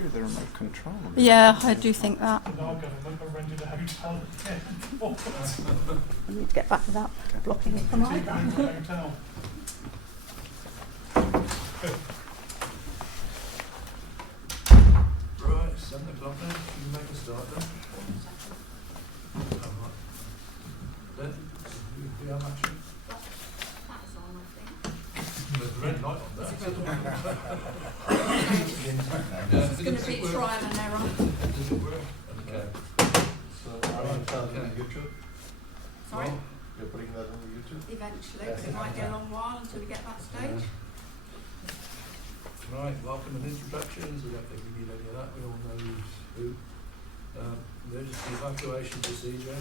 do with the remote control. Yeah, I do think that. And our government are rented a hotel again. I need to get back to that. Blocking it from my Hotel. Right, 7 o'clock then. Can you make a start then? Alright. Then, do you have action? That's on, I think. There's a red light on there. It's going to be trial and error. Does it work? Okay. So, are you telling me YouTube? Sorry? You're putting that on YouTube? Eventually, because it might be a long while until we get that stage. Right, welcome and introductions. We don't think we need any of that. We all know who's who. Emergency evacuation procedure.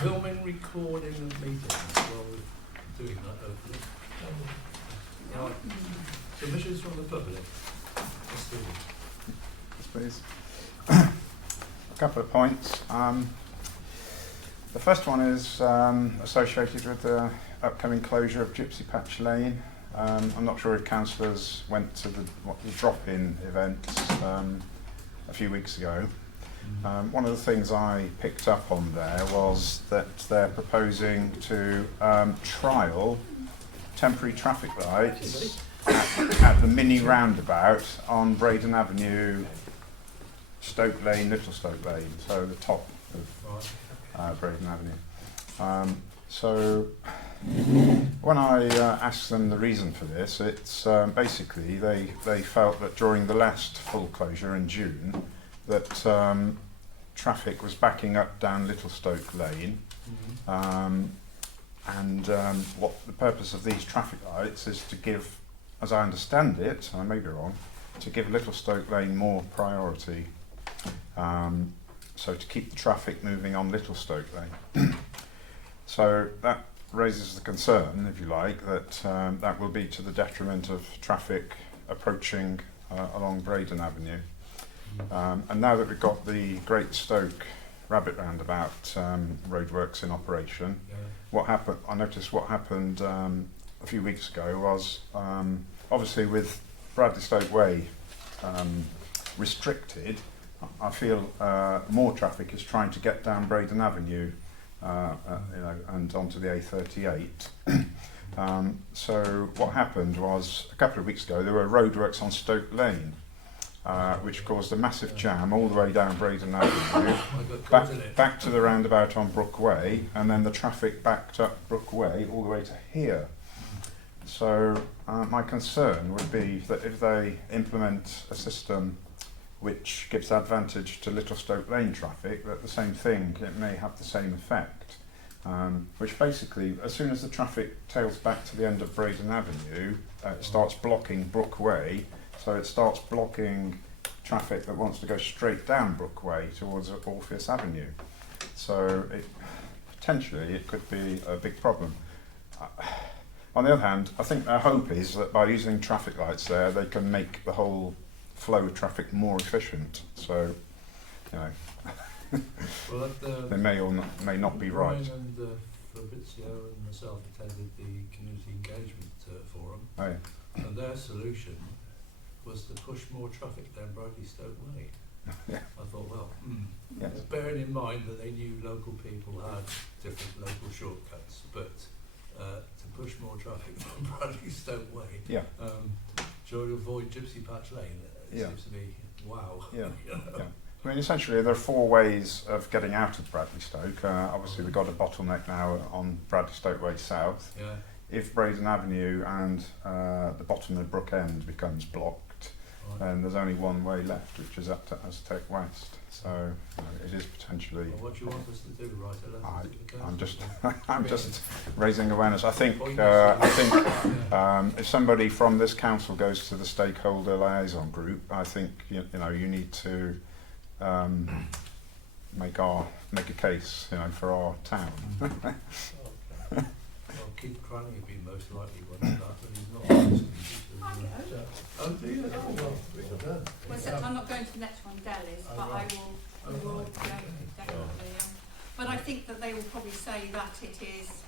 Filming, recording of meetings. Well, we're doing that, hopefully. Right. Submissions from the public. Let's do it. Yes, please. A couple of points. The first one is associated with the upcoming closure of Gypsy Patch Lane. I'm not sure if councillors went to the drop-in event a few weeks ago. One of the things I picked up on there was that they're proposing to trial temporary traffic lights at the mini roundabout on Braden Avenue, Stoke Lane, Little Stoke Lane, so the top of Braden Avenue. So when I asked them the reason for this, it's basically they felt that during the last full closure in June that traffic was backing up down Little Stoke Lane, and what the purpose of these traffic lights is to give, as I understand it, and I may be wrong, to give Little Stoke Lane more priority, so to keep the traffic moving on Little Stoke Lane. So that raises the concern, if you like, that that will be to the detriment of traffic approaching along Braden Avenue. And now that we've got the Great Stoke Rabbit Roundabout roadworks in operation, what happened? I noticed what happened a few weeks ago was obviously with Bradley Stoke Way restricted. I feel more traffic is trying to get down Braden Avenue, and onto the A38. So what happened was a couple of weeks ago there were roadworks on Stoke Lane, which caused a massive jam all the way down Braden Avenue, back to the roundabout on Brook Way, and then the traffic backed up Brook Way all the way to here. So my concern would be that if they implement a system which gives advantage to Little Stoke Lane traffic, that the same thing, it may have the same effect. Which basically, as soon as the traffic tails back to the end of Braden Avenue, it starts blocking Brook Way, so it starts blocking traffic that wants to go straight down Brook Way towards Orpheus Avenue. So potentially it could be a big problem. On the other hand, I think their hope is that by using traffic lights there, they can make the whole flow of traffic more efficient. So, you know, Well, they may or may not be right. Brian and Fabrizio and myself attended the community engagement forum, Oh, yeah. and their solution was to push more traffic down Bradley Stoke Way. Yeah. I thought, well, Yes. bearing in mind that they knew local people had different local shortcuts, but to push more traffic from Bradley Stoke Way, Yeah. to avoid Gypsy Patch Lane, it Yeah. seems to be wow. Yeah. You know? Yeah. I mean, essentially, there are four ways of getting out of Bradley Stoke. Obviously, we've got a bottleneck now on Bradley Stoke Way South. Yeah. If Braden Avenue and the bottom of Brook End becomes blocked, Right. then there's only one way left, which is up to Aztec West. So you know, it is potentially. Well, what do you want us to do, right? I'm just, I'm just raising awareness. I think, Yeah. if somebody from this council goes to the stakeholder liaison group, I think you know you need to make a case, you know, for our town. Okay. Well, Keith Cranny would be most likely one of that, but he's not. Oh, do you? Oh, well, Well, so I'm not going to the next one, Delhi's, but I will definitely. But I think that they will probably say that it is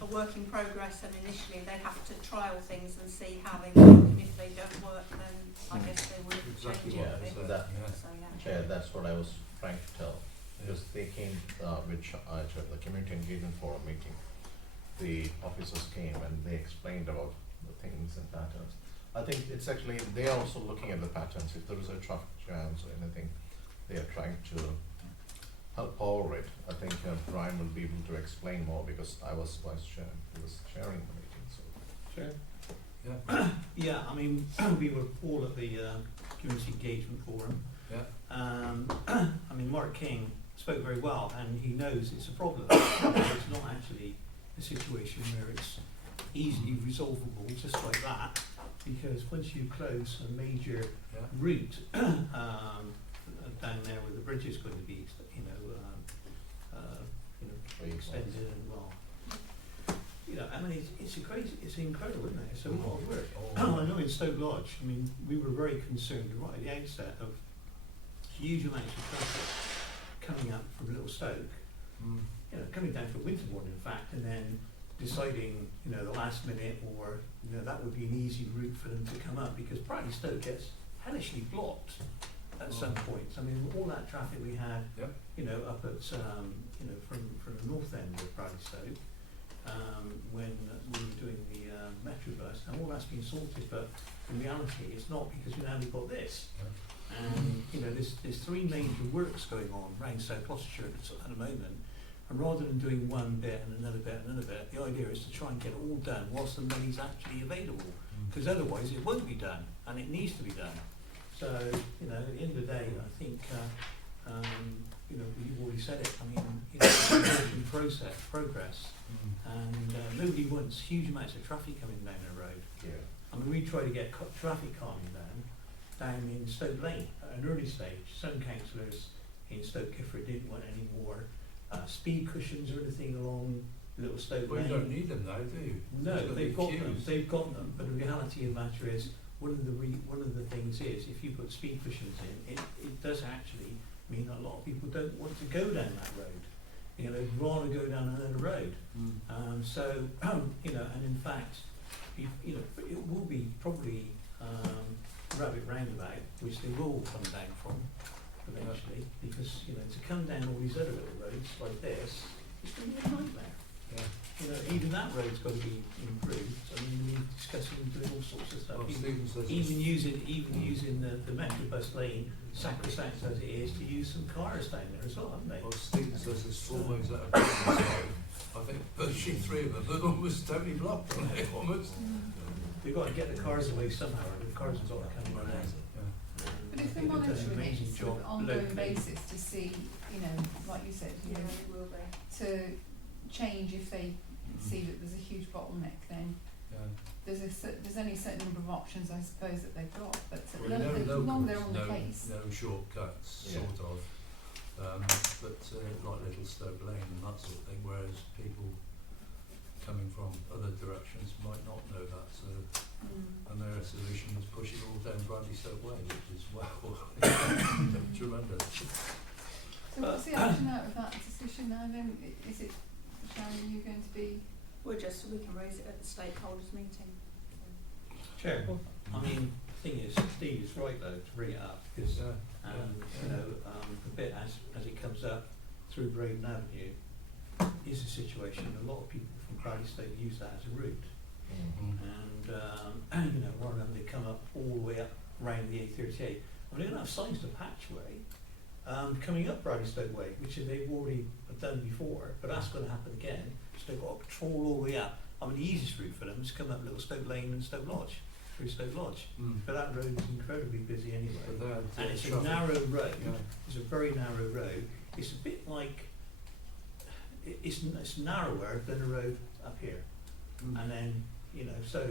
a work in progress, and initially they have to trial things and see how they work, and if they don't work, then I guess they would change it. what Yeah, they so were. that- So, yeah. Chair, that's what I was trying to tell, because they came, the community engagement forum meeting, the officers came and they explained about the things and patterns. I think it's actually, they are also looking at the patterns, if there is a traffic jams or anything, they are trying to help over it. I think Brian will be able to explain more, because I was vice chair, he was chairing the meeting, so. Sure. Yeah, Yeah, I mean, we were all at the community engagement forum. yeah. I mean, Mark King spoke very well, and he knows it's a problem. It's not actually a situation where it's easily resolvable just like that, because once you close a major Yeah. route down there where the bridge is going to be, extended and well, I mean, it's incredible, isn't it? It's a lot of work. I know in Stoke Lodge, I mean, we were very concerned right at the outset of huge amounts of traffic coming up from Little Stoke, coming down from Winterbourne in fact, and then deciding, the last minute, or, that would be an easy route for them to come up, because Bradley Stoke gets hellishly blocked at some points. I mean, all that traffic we had, Yep. up at, from the north end of Bradley Stoke, when we were doing the metro bus, and all that's been sorted, but in reality it's not, because we now we've got this. And there's three major works going on around South Gloucestershire at the moment, and rather than doing one bit and another bit and another bit, the idea is to try and get it all done whilst the money's actually available, because otherwise it won't be done, and it needs to be done. So at the end of the day, I think you've already said it. I mean, it's in progress, and nobody wants huge amounts of traffic coming down the road. Yeah. I mean, we try to get traffic calming down in Stoke Lane at an early stage. Some councillors in Stoke Gifford didn't want any more speed cushions or anything along Little Stoke Well, Lane. you don't need them now, do you? No, You've they've got them. queues. They've got them. But the reality of the matter is, one of the things is, if you put speed cushions in, it does actually mean a lot of people don't want to go down that road. They'd rather go down another road. So and in fact, it will be probably Rabbit Roundabout, which they will come down from eventually, because to come down all these other little roads like this, it's going to be a nightmare. Yeah. Even that road's got to be improved. I mean, we're discussing doing all sorts of stuff. Well, Even Stephen says using the Metrobus lane, sacrosanct as it is, to use some cars down there as well, haven't they? Well, Stephen says there's four ways out of Britain, so I think virtually three of them are almost totally blocked, aren't they, almost? We've got to get the cars away somehow, or the cars have got to come around. But if they're They've done an monitoring it amazing sort of job ongoing locally. basis to see, like you said, Yeah, it will be. to change if they see that there's a huge bottleneck, then there's only a certain number of options, I suppose, that they've got. But Well, none of no them, as long as they're locals, on the case. no shortcuts, Yeah. sort of. But like Little Stoke Lane and that sort of thing, whereas people coming from other directions might not know that, so and their solution is push it all down Bradley Stoke Way, which is tremendous. So what's the action out of that discussion now then? Is it, Sharon, are you going to be? We can raise it at the stakeholders meeting. Chair, I mean, the thing is, Steve is right though to bring it up, because the bit as it comes up through Braden Avenue is a situation. A lot of people from Bradley Stoke use that as a route, and rather than they come up all the way up around the A38. I mean, they're going to have signs to Patchway coming up Bradley Stoke Way, which they've already done before, but that's going to happen again. So they've got to trawl all the way up. I mean, the easiest route for them is to come up Little Stoke Lane and Stoke Lodge, through Stoke Lodge. But that road is incredibly busy anyway. And it's a narrow road. Yeah. It's a very narrow road. It's a bit like, it's narrower than a road up here. And then, so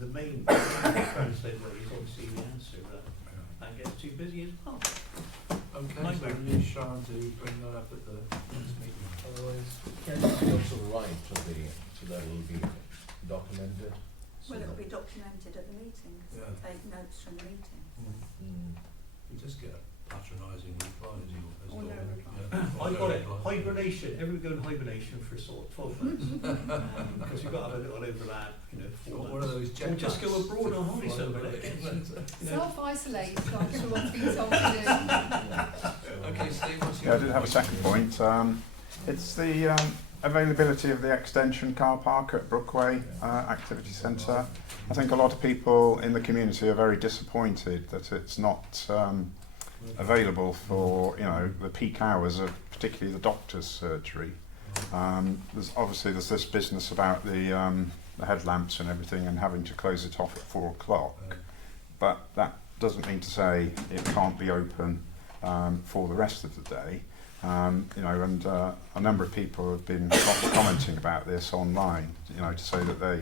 the main Bradley Stoke Way is obviously the answer, but that gets too busy as well. Okay, Nightmare. so we need Sharon to bring that up at the next meeting. Otherwise, can you also write so that it will be documented? Well, it'll be documented at the meeting, Yeah. take notes from the meeting. Mm. You just get a patronising reply as you Or no reply. I I got it. Hibernation. Everyone go in hibernation for sort of 12 months. Because you've got to have a little overlap, you know, 4 months. One of those Or just go abroad on holiday somewhere. Self-isolate, I'm sure what's been told to Okay, Steve, what's Yeah, I did have a second point. It's the availability of the extension car park at Brookway Activity Centre. I think a lot of people in the community are very disappointed that it's not available for, you know, the peak hours of particularly the doctor's surgery. There's this business about the headlamps and everything and having to close it off at 4 o'clock, but that doesn't mean to say it can't be open for the rest of the day. You know, and a number of people have been commenting about this online, you know, to say that they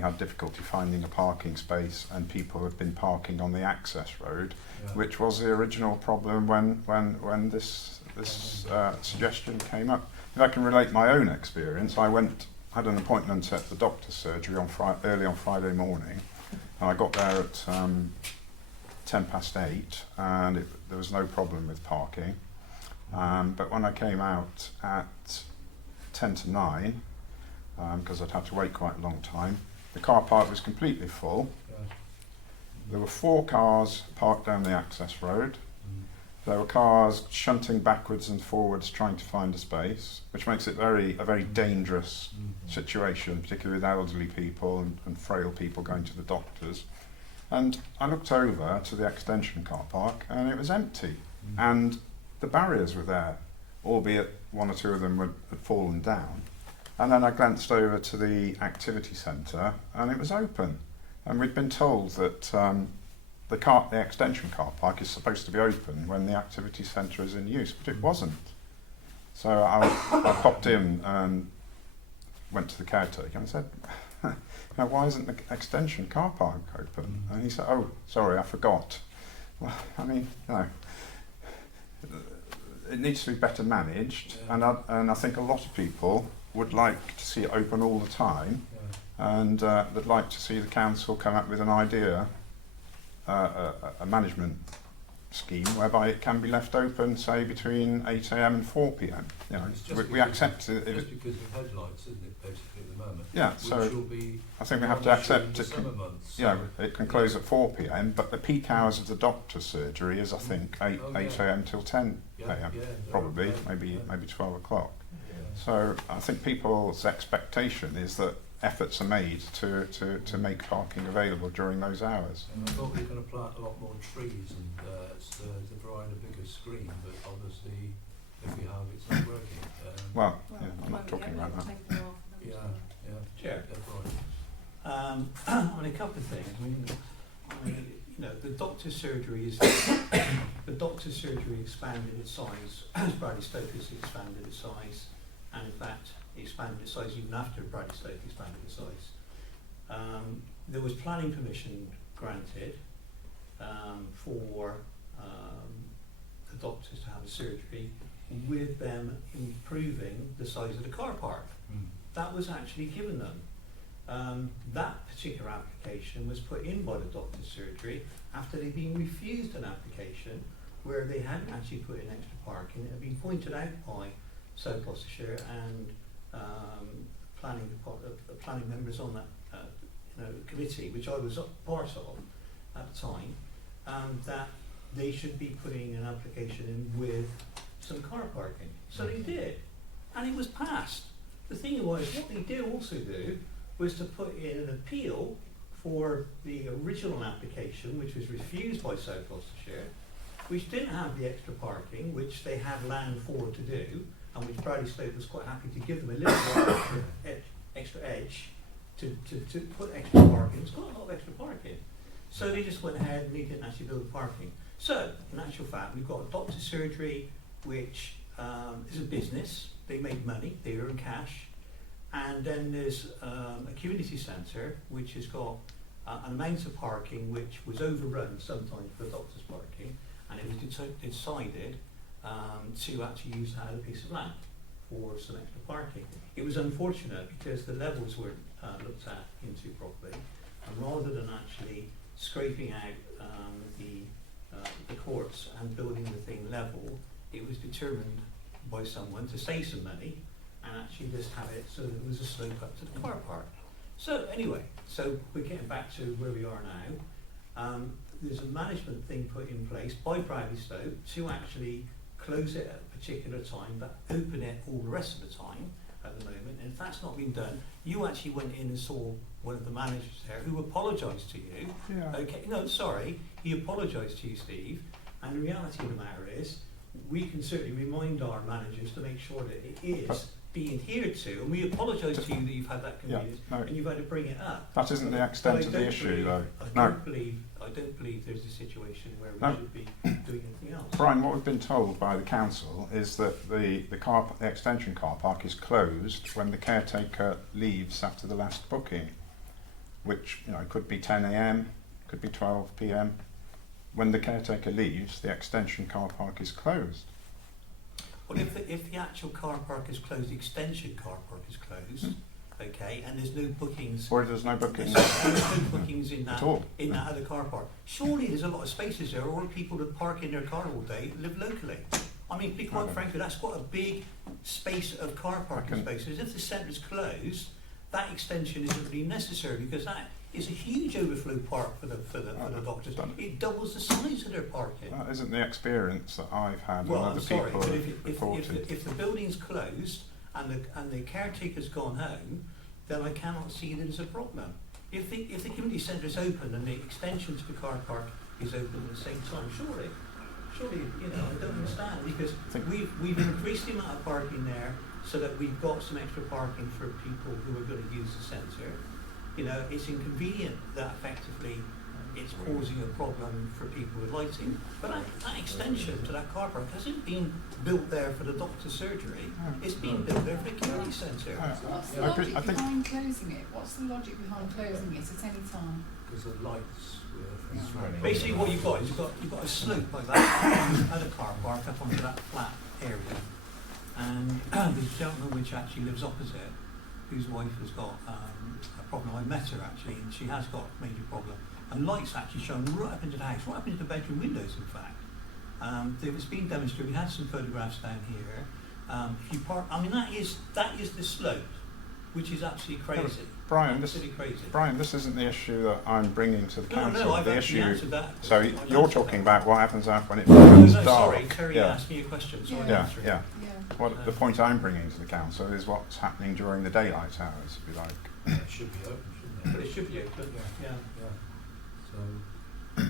had difficulty finding a parking space, and people have been parking on the access road, which was the original problem when this suggestion came up. If I can relate my own experience, had an appointment at the doctor's surgery early on Friday morning, and I got there at 8:10, and there was no problem with parking. But when I came out at 10 to 9, because I'd had to wait quite a long time, the car park was completely full. There were 4 cars parked down the access road. There were cars shunting backwards and forwards trying to find a space, which makes it a very dangerous situation, particularly with elderly people and frail people going to the doctors. And I looked over to the extension car park and it was empty. And the barriers were there, albeit 1 or 2 of them had fallen down. And then I glanced over to the activity centre and it was open. And we'd been told that the extension car park is supposed to be open when the activity centre is in use, but it wasn't. So I popped in and went to the caretaker and said, now, why isn't the extension car park open? And he said, oh, sorry, I forgot. Well, I mean, you know, it needs to be better managed, and I think a lot of people would like to see it open all the time, and they'd like to see the council come up with an idea, a management scheme whereby it can be left open, say between 8 a.m. and 4 p.m. You know, we accept it. Just because of headlights, isn't it, basically at the moment? Yeah, Which so will be I think we have to accept in the it. summer months. You know, it can close at 4 p.m. but the peak hours of the doctor's surgery is, I think, 8 a.m. till 10 a.m. Probably, maybe 12 o'clock. So I think people's expectation is that efforts are made to make parking available during those hours. And I thought we were going to plant a lot more trees and to provide a bigger screen, but obviously if we have, it's not working. Well, yeah, I'm not talking about that. Chair. Right. I mean, a couple of things. I mean, you know, the doctor's surgery expanded its size. Bradley Stoke has expanded its size, and in fact, it expanded its size even after Bradley Stoke expanded its size. There was planning permission granted for the doctors to have a surgery, with them improving the size of the car park. That was actually given them. That particular application was put in by the doctor's surgery after they'd been refused an application where they hadn't actually put in extra parking. It had been pointed out by South Gloucestershire and planning members on that committee, which I was part of at the time, that they should be putting an application in with some car parking. So they did, and it was passed. The thing was, what they did also do was to put in an appeal for the original application, which was refused by South Gloucestershire, which didn't have the extra parking, which they had land for to do, and which Bradley Stoke was quite happy to give them a little bit extra edge to put extra parking. It's got a lot of extra parking. So they just went ahead and they didn't actually build the parking. So, in actual fact, we've got a doctor's surgery, which is a business. They make money, they earn cash. And then there's a community centre, which has got an amount of parking which was overrun sometimes for the doctor's parking, and it was decided to actually use that as a piece of land for some extra parking. It was unfortunate because the levels weren't looked at into properly, and rather than actually scraping out the courts and building the thing level, it was determined by someone to save some money and actually just have it so that there was a slope up to the car park. So anyway, so we're getting back to where we are now. There's a management thing put in place by Bradley Stoke to actually close it at a particular time but open it all the rest of the time at the moment. And if that's not been done, you actually went in and saw one of the managers there who apologised to you. Yeah. Okay, no, sorry, he apologised to you, Steve. And the reality of the matter is, we can certainly remind our managers to make sure that it is being adhered to, and we apologise to you that you've had that convenience no. and you've had to bring it up. That isn't the extent of the issue, though. I don't believe there's a situation where we should be doing anything else. Brian, what we've been told by the council is that the extension car park is closed when the caretaker leaves after the last booking, which could be 10 a.m, could be 12 p.m. When the caretaker leaves, the extension car park is closed. Well, if the actual car park is closed, the extension car park is closed, okay, and there's no bookings. Or there's no bookings There's no bookings in that at all. in that other car park. Surely there's a lot of spaces there, or people that park in their car all day live locally. I mean, to be quite frankly, that's quite a big space of car parking spaces. If the centre's closed, that extension isn't really necessary because that is a huge overflow park for the doctors. It doubles the size of their parking. That isn't the experience that I've had Well, and I'm other sorry, people but have reported. if the building's closed and the caretaker's gone home, then I cannot see that there's a problem. If the community centre is open and the extension to the car park is open at the same time, surely, I don't understand, because we've increased the amount of parking there so that we've got some extra parking for people who are going to use the centre. It's inconvenient that effectively it's causing a problem for people with lighting. But that extension to that car park hasn't been built there for the doctor's surgery. It's been built there for the community centre. What's the logic behind closing it? What's the logic behind closing it at any time? Because the lights were Basically what you've got is you've got a slope like that at a car park up onto that flat area. And the gentleman which actually lives opposite, whose wife has got a problem, I met her actually, and she has got a major problem. And lights actually shone right up into the house, right up into the bedroom windows in fact. It was being demonstrated, we had some photographs down here. If you park, I mean that is the slope, which is absolutely crazy. Brian, crazy. This isn't the issue that I'm bringing to the council. No, I've the actually issue. answered that. So I've you're answered talking that. about what happens after when it becomes dark. Sorry, Terry yeah. asked me a question, so I Yeah, answered it. yeah. What the point I'm bringing to the council is what's happening during the daylight hours, if you like. It should be open, shouldn't it? But it should be open, yeah. So,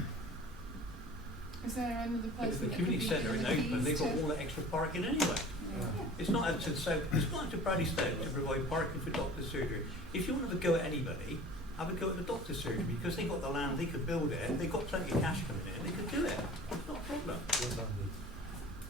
Is there another place If the that could community be centre given is the open, they've keys got to? all the extra parking anyway. It's not up to Bradley Stoke to provide parking for doctor's surgery. If you want to have a go at anybody, have a go at the doctor's surgery because they've got the land, they could build it, they've got plenty of cash coming in, they could do it. It's not a problem.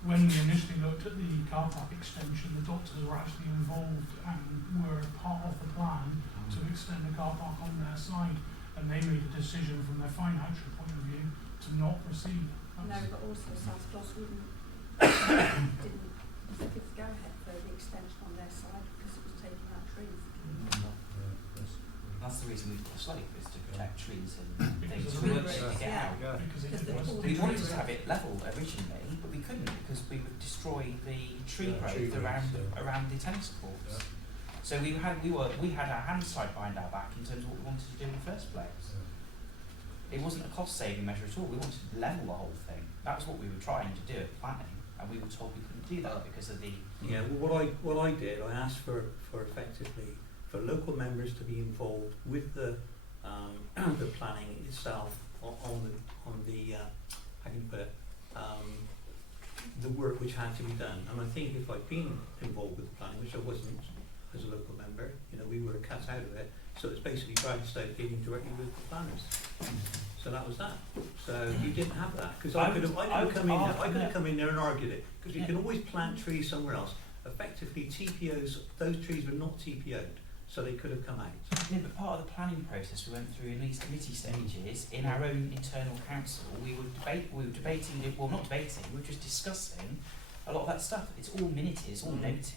When we initially looked at the car park extension, the doctors were actually involved and were part of the plan to extend the car park on their side, and they made a decision from their financial point of view to not proceed. No, but also South Gloss didn't give the go-ahead for the extension on their side because it was taking out trees. That's the reason we've got a slope, is to protect trees and things Because we of wanted the to get out. Because it Because was We wanted to have it level originally, but we couldn't because we would destroy the tree growth around the tennis courts. Yeah. So we had our hands tied behind our back in terms of what we wanted to do in the first place. It wasn't a cost saving measure at all. We wanted to level the whole thing. That was what we were trying to do at planning, and we were told we couldn't do that because of the Yeah, well what I did, I asked for effectively for local members to be involved with the planning itself on the how can you put it, the work which had to be done. And I think if I'd been involved with the planning, which I wasn't as a local member, we were cut out of it. So it's basically Bradley Stoke dealing directly with the planners. So that was that. So you didn't have that because I could have come in there and argued it because you can always plant trees somewhere else. Effectively, TPOs, those trees were not TPO'd, so they could have come out. Yeah, but part of the planning process we went through in these committee stages, in our own internal council, we were debating, well not debating, we were just discussing a lot of that stuff. It's all minuted, it's all noted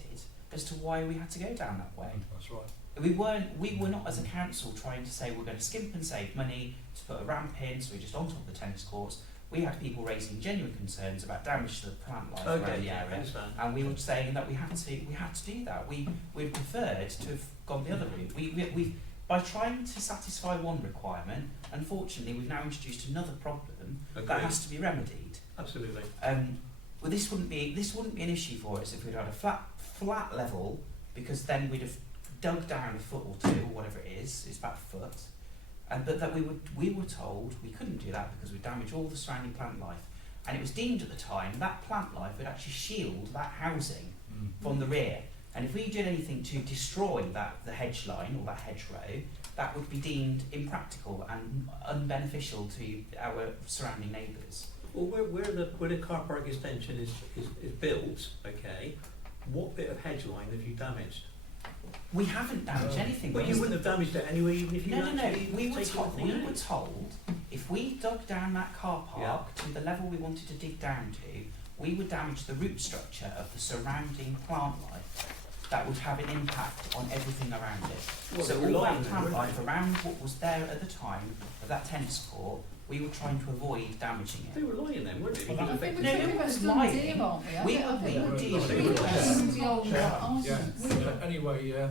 as to why we had to go down that way. That's right. We were not as a council trying to say we're going to skimp and save money to put a ramp in so we're just on top of the tennis courts. we had people raising genuine concerns about damage to the plant life around the I area, understand. and we were saying that we had to do that. We preferred to have gone the other route. We by trying to satisfy one requirement, unfortunately, we've now introduced another problem that Agreed. has to be remedied. Absolutely. Well, this wouldn't be an issue for us if we'd had a flat level, because then we'd have dug down a foot or two, or whatever it is. It's about a foot. But that we were told we couldn't do that because we'd damage all the surrounding plant life. And it was deemed at the time that plant life would actually shield that housing from the rear. And if we did anything to destroy the hedge line or that hedgerow, that would be deemed impractical and unbeneficial to our surrounding neighbours. Well, where the car park extension is built, okay, what bit of hedge line have you damaged? We haven't damaged anything. Well, you wouldn't have damaged it anyway, even if you No. actually We were taken told. the thing We out. were told if we dug down that car park to the level we wanted to dig down to, we would damage the root structure of the surrounding plant life. That would have an impact on everything around it. Well, So they were all lying that then, plant weren't life they? around what was there at the time of that tennis court, we were trying to avoid damaging They it. were lying then, weren't they? Well, I think we're No, talking no about one's a done lying. deal, aren't we? I We think- I would think be we're dealing treating with it as the old Chair. arsenal. Anyway, I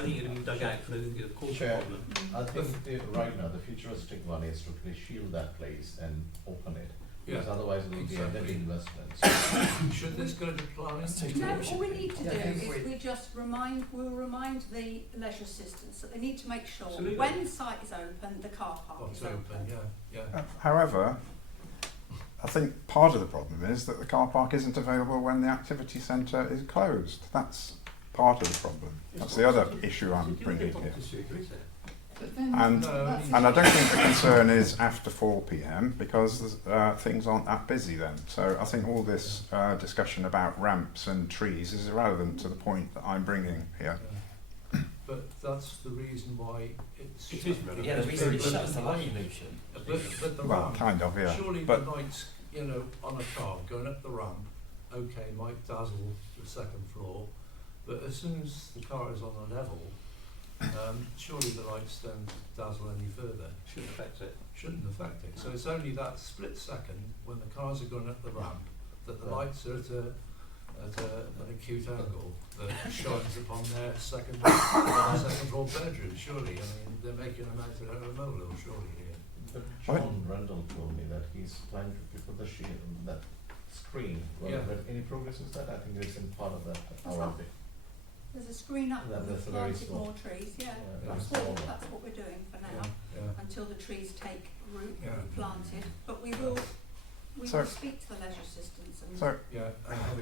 think it'll be dug out for the cause Chair. problem. I think right now the futuristic one is to really shield that place and open it. Because otherwise it will be a dead Exactly. investment. should this go to planning? That's totally No, what all we need to Yeah, I do think is we just we'll remind the leisure assistants that they need to make sure Absolutely. when the site is open, the car park Oh, is it's open, yeah. However, I think part of the problem is that the car park isn't available when the activity centre is closed. That's part of the problem. That's the other issue I'm bringing here. But then And that's I don't think the concern is after 4 p.m. because things aren't that busy then. So I think all this discussion about ramps and trees is irrelevant to the point that I'm bringing here. But that's the reason why it's. It is relevant. Yeah, the reason it But- shuts the light pollution. But the Well, ramp, kind of, yeah. surely the But lights, on a car going up the ramp, okay, might dazzle the second floor, but as soon as the car is on a level, surely the lights don't dazzle any further. Shouldn't affect it. Shouldn't affect it. So it's only that split second when the cars are going up the ramp that the lights are at an acute angle that shines upon their second floor bedroom. Surely, I mean, they're making them out of a molehill. Surely, here. But John Randall told me that he's planning to put the that screen. Well, Yeah. but any progress with that? I think it's in part of that. What's that? There's a screen up That- and we've that's a very planted small- more trees, yeah. Yeah, That's very small one. what we're doing for now, Yeah. until the trees take root Yeah. and be planted. But we will So- speak to the leisure assistants and so Yeah.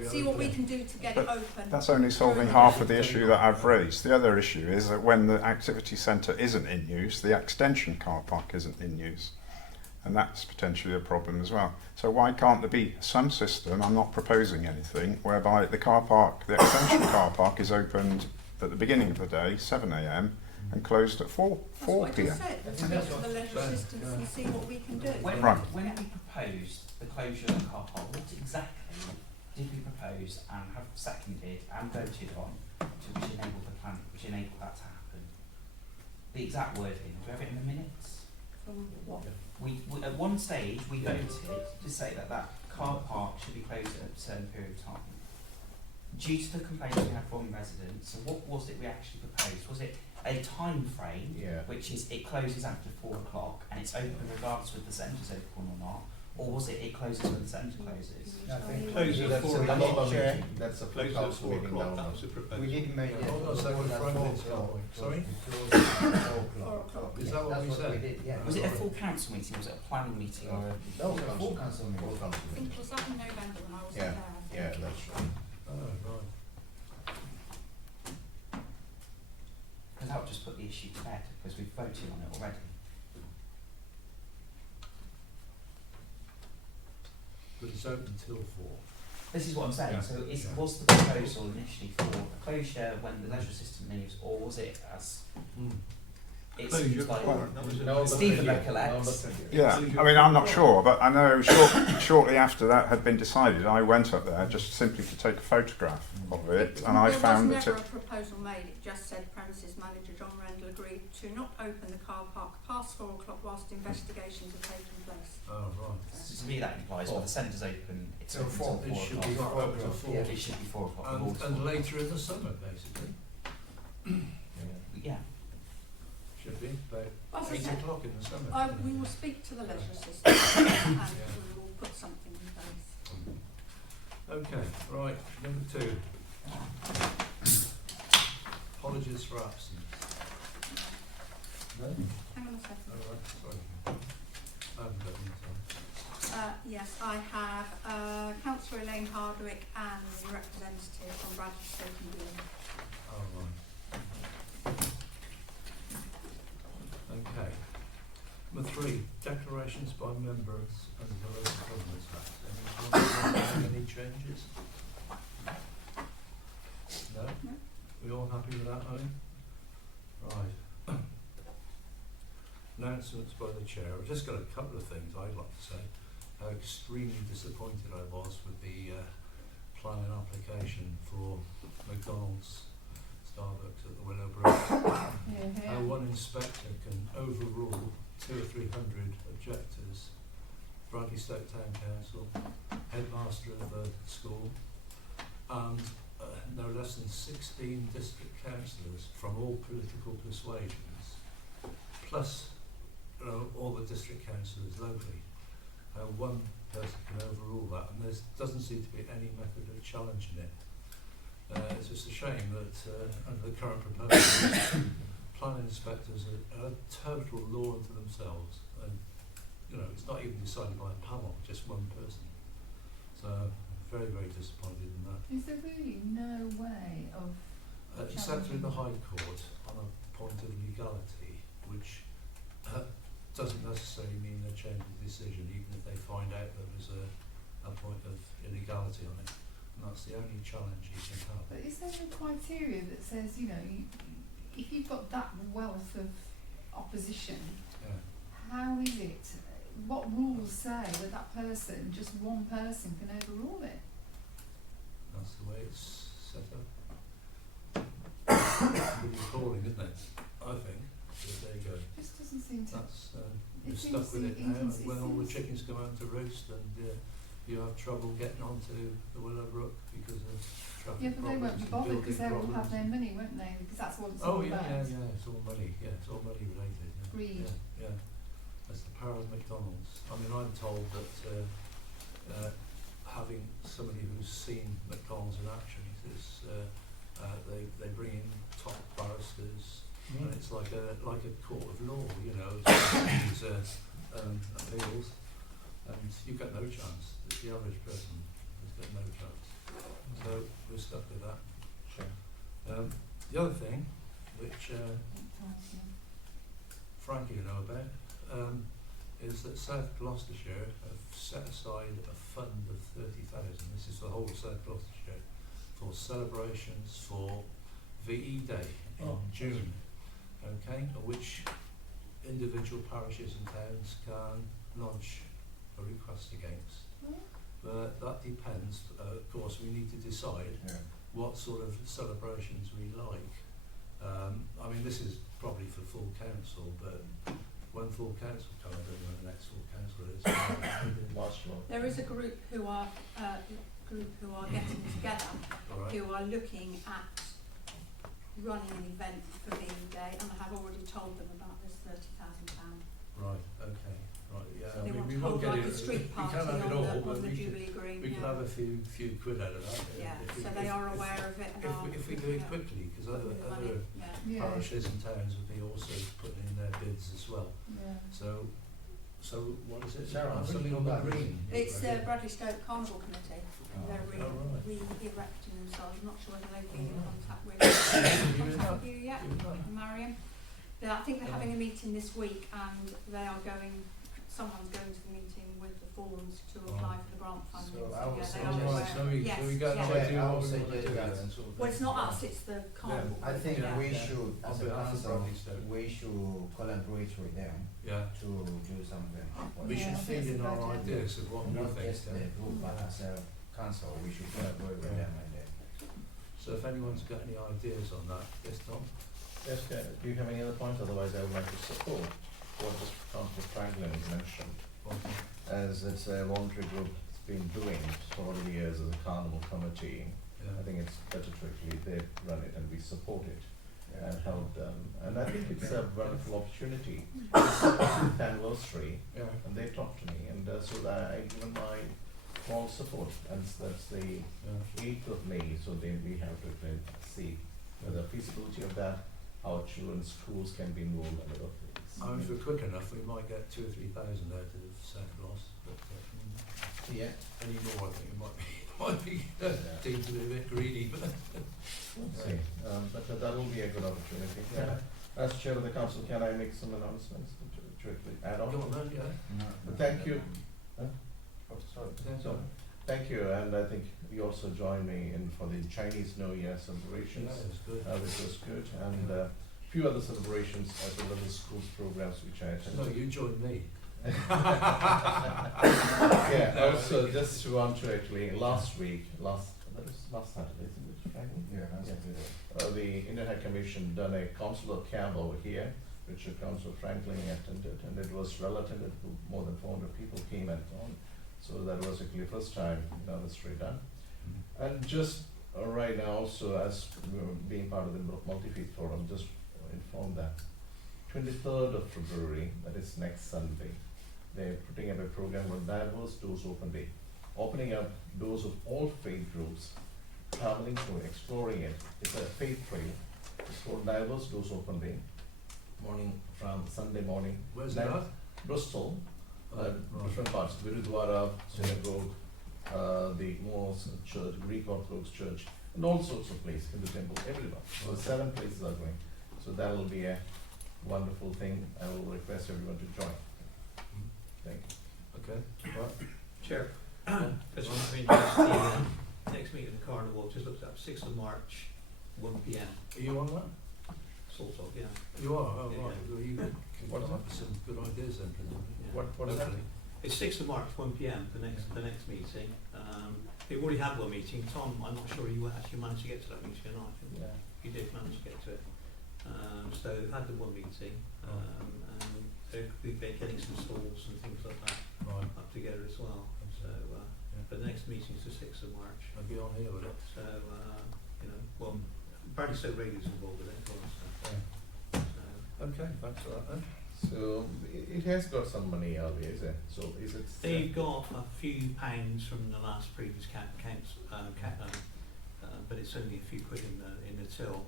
see what we can do to get it But open. that's only solving half of the issue that I've raised. The other issue is that when the activity centre isn't in use, the extension car park isn't in use. And that's potentially a problem as well. So why can't there be some system, I'm not proposing anything, whereby the extension car park is opened at the beginning of the day, 7 a.m, and closed at 4 That's what I p.m. just said, we'll speak to the leisure assistants and see what we can do. When, Right. when we proposed the closure of the car park, what exactly did we propose and have seconded and voted on which enabled that to happen? The exact wording, do we have it in the minutes? From what? We at one stage we voted to say that car park should be closed at a certain period of time. Due to the complaints we had from residents, so what was it we actually proposed? Was it a time frame, Yeah. which is it closes after 4 o'clock and it's open regardless whether the centre's open or not, or was it closes when the centre closes? I think Closes at 4 o'clock. That's a full Closes at council 4 meeting o'clock, down that there. was the proposal. We didn't make it. Hold on a second, Franklin's got a point. Sorry? 4 o'clock. Is that what we said? did, yeah. Was it a full council meeting or was it a planning meeting? No, it was a full council meeting. Full council I think meeting. was that in November when I was Yeah. there? I Yeah, think. that's right. Oh, right. Because that would just put the issue to bed because we've voted on it already. But it's open till 4. This is what I'm saying. Yeah. So Yeah. was the proposal initially for a closure when the leisure assistant leaves, or was it as it Close seems your like court. That was Number Stephen 20. recollects. Number 20. Yeah, I mean, I'm not sure, but I know shortly after that had been decided, I went up there just simply to take a photograph of it, and I found there that was never a proposal made. It just said premises manager John Rendell agreed to not open the car park past 4 o'clock whilst investigations are taking place. Oh, right. So to me that implies well the centre's open, it's So open till 4 4, It should be o'clock. up to 4. Yeah, it should be 4 o'clock. the board's And 4. later in the summer, basically. Yeah. Should be about As I 8 said, o'clock in the summer. we will speak to the leisure system and we will put something in place. Okay, right, number 2. Apologies for absence. No? Hang on a second. Oh, right, sorry. I haven't got any time. Yes, I have Councillor Elaine Hardwick and the representative from Bradford Stoke and Bloom. Oh, right. Okay. Number 3, declarations by members under the Local Governments Act. Any changes? No? No. We all happy with that, Owen? Right. Announcements by the chair. I've just got a couple of things I'd like to say. How extremely disappointed I was with the planning application for McDonald's Starbucks at the Willowbrook. How one inspector can overrule 200 or 300 objectors, Bradley Stoke Town Council, headmaster of the school, and no less than 16 district councillors from all political persuasions, plus all the district councillors locally. One person can overrule that, and there doesn't seem to be any method of challenging it. It's just a shame that under the current proposal, planning inspectors are a total law unto themselves, and it's not even decided by a panel, just one person. So very, very disappointed in that. Is there really no way of Except through the High Court on a point of legality, which doesn't necessarily mean they change the decision, even if they find out there was a point of illegality on it. And that's the only challenge you can have. But is there no criteria that says, if you've got that wealth of opposition, Yeah. how is it? What rules say that that person, just one person, can overrule it? That's the way it's set up. Pretty appalling, isn't it? I think. But there you go. Just doesn't seem to. That's It we're stuck seems with it now. And when all the inconsistency. chickens come out to roost, and you have trouble getting onto the Willowbrook because of traffic Yeah, but they won't problems be and bothered because building they will have problems. their money, won't they? Because that's what it's Oh all yeah, about. yeah. It's all money. Yeah, it's all money related. Yeah. Greed. Yeah, yeah. That's the power of McDonald's. I mean, I'm told that having somebody who's seen McDonald's in action is they bring in top barristers, and it's like a court of law, these appeals, and you've got no chance. The average person has got no chance. So we're stuck with that. Sure. The other thing, which Frankie will know about, is that South Gloucestershire have set aside a fund of 30,000. This is the whole of South Gloucestershire for celebrations for VE Day in June. Okay, which individual parishes and towns can lodge a request against. But that depends. Of course, we need to decide what sort of celebrations we like. I mean, this is probably for full council, but when full council come, I don't know when the next full council is. There is a group who are getting together, All right. who are looking at running an event for VE Day, and I have already told them about this £30,000. Right. Okay. Right. Yeah. So they want we to won't hold get like it. a street We party can't have it on all, the but we Jubilee Green. We can have a few quid out of that. Yeah, if we- so they are aware of it and are If we do looking it at quickly, because putting the money, other yeah. Yeah. parishes and towns will be also putting in their bids as well. Yeah. So what is it? Sharon, Something which on the one back? green. It's the Bradley Stoke Carnival Committee. They're right. re-erecting themselves. I'm not sure whether they've been in contact with you yet, Mariam. I think they're having a meeting this week, and they are someone's going to the meeting with the forms to apply for the grant funding. So I would say they are just- aware. So we Yes, get an yes. Yeah, idea I what would we say want to just do that. and sort of Well, it's not us, it's the carnival. I think Yeah. we Yeah. should, On as a behalf of council, Bradley Stoke. we should collaborate with them Yeah. to do something. We Yeah, should I think feed it's in a our good idea. ideas of what we Not think. just the group, but as a council, we should collaborate with them and then. So if anyone's got any ideas on that, yes, Tom? Yes, do you have any other points? Otherwise, I would like to support what just Councillor Franklin mentioned. As it's a voluntary group that's been doing for all the years as a carnival committee, I think it's better to actually they run it and we support it and help them. And I think it's a wonderful opportunity. It's the 50th anniversary, Yeah. and they talked to me, and so that I given my full support. And that's the 8th of May, so then we have to see the feasibility of that, how children's schools can be enrolled and other things. If we're quick enough, we might get 2,000 or 3,000 out of Santa Claus, but Yeah. any more, I think it might be deemed to be a bit greedy, but. Let's see, but that will be a good opportunity. Yeah. As chair of the council, can I make some announcements to add on? Go on then, yeah. Thank you. Huh? Oh, sorry. So, thank you, and I think you also joined me in for the Chinese New Year Yeah, celebrations, it's good. which was good, and a few other celebrations as well as the schools programs which I attended. No, you joined me. Yeah, also just want to actually, last Saturday, isn't it, Franklin? Yeah, that's Yeah. The Indian High Commission done a consular camp over here, which Councillor Franklin attended, and it was well attended. More than 400 people came and gone. So that was actually the first time in our history done. And just right now, also as being part of the Multi-Faith Forum, just informed that 23rd of February, that is next Sunday, they're putting up a program called Diverse Doors Open Day, opening up doors of all faith groups, traveling through, exploring it. It's a faith trail. It's called Diverse Doors Open Day, morning from Sunday morning. Where's that? Bristol, Right. different parts, Gurudwara, synagogue, the mosque, church, Greek Orthodox church, and all sorts of places, in the temple, everywhere. So 7 places are going. So that will be a wonderful thing. I will request everyone to join. Thank you. Okay, right. Chair, just want to introduce the next meeting of the carnival, just looked up, 6th of March, 1 p.m, Are you on that? sort of, yeah. You are, oh, Yeah, right. Well, you can What is come up with some good ideas then, presumably. Yeah. What is that? Hopefully. It's 6th of March, 1 p.m, the next meeting. We've already had one meeting. Tom, I'm not sure you actually managed to get to that meeting or not. I think Yeah. you did manage to get to it. So they've had the one meeting, and we've been getting some stalls and things like that Right. up together as well. So, but the next meeting is the 6th of March. I'll be on here with it. So, you know, well, Bradley Stoke Radio's involved with it as well. So, Okay, thanks for that then. So it has got some money out there, is it? So is it? they've got a few pounds from the last previous counts, but it's only a few quid in the till.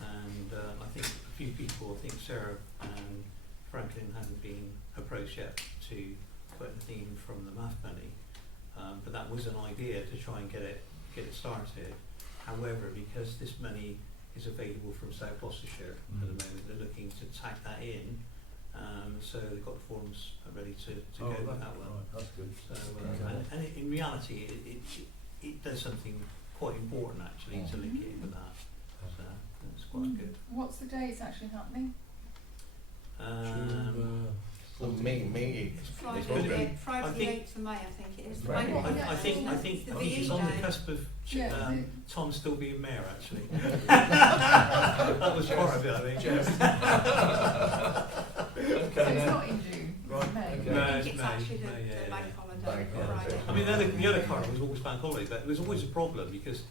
And I think a few people, I think Sarah and Franklin hadn't been approached yet to put anything in from the math money, but that was an idea to try and get it started. However, because this money is available from South Gloucestershire at the moment, they're looking to tack that in, so they've got the forms ready to go with that one. Right, that's good. So, and in reality, it does something quite important actually to link it in with that. So that's quite good. What's the day it's actually happening? So May 8th. It's the Friday, program. Friday I the think- 8th of May, I think it is. Right. May- I think it's the he's VE on the day. cusp of Yeah, Tom still being mayor actually. That was part of it, I think. Yes. so Okay it's then. not in June, Right, May. okay. No, I it's think it's May, actually the May, yeah, bank yeah. holiday, Bank holiday. Friday. I mean, the other car was always bank holiday, but it was always a problem because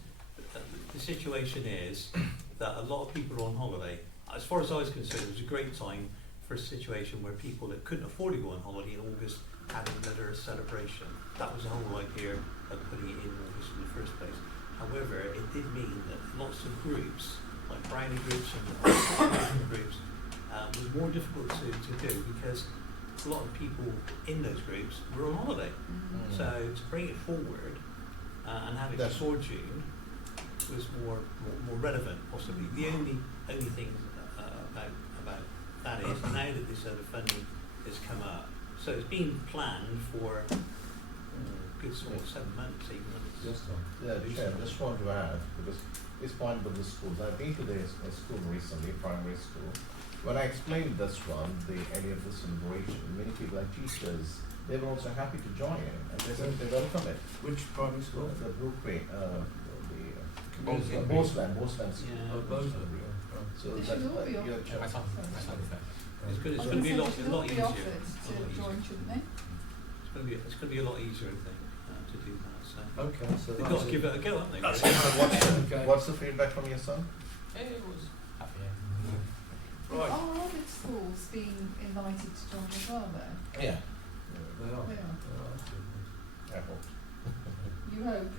the situation is that a lot of people are on holiday. As far as I was concerned, it was a great time for a situation where people that couldn't afford to go on holiday in August had another celebration. That was the whole idea of putting it in August in the first place. However, it did mean that lots of groups, like brownie groups and different groups, was more difficult to do because a lot of people in those groups were on holiday. So to bring it forward and have it before June was more relevant, possibly. The only thing about that is now that this other funding has come up, so it's been planned for good sort of 7 months, even when it's Yes, Tom. Yeah, Chair, I just want to add, because this point about the schools, I've been to a school recently, primary school. When I explained this one, the idea of this celebration, many people like teachers, they were also happy to join in, and they said they welcome it. Which primary school? The Brookway, Community. Boseland School. Yeah. Oh, Boseland. So They that, should all be yeah, offered. Chair. It's going I was to be a gonna lot, say, they a should lot all be easier. offered to join, shouldn't they? It's going to be a lot easier, I think, to do that. So Okay, so they've got to give it a go, haven't they? That's really? Okay. What's the feedback from your son? It was happy. Right. Are other schools being invited to join as well, though? Yeah. They are. They are. I hope. You hope.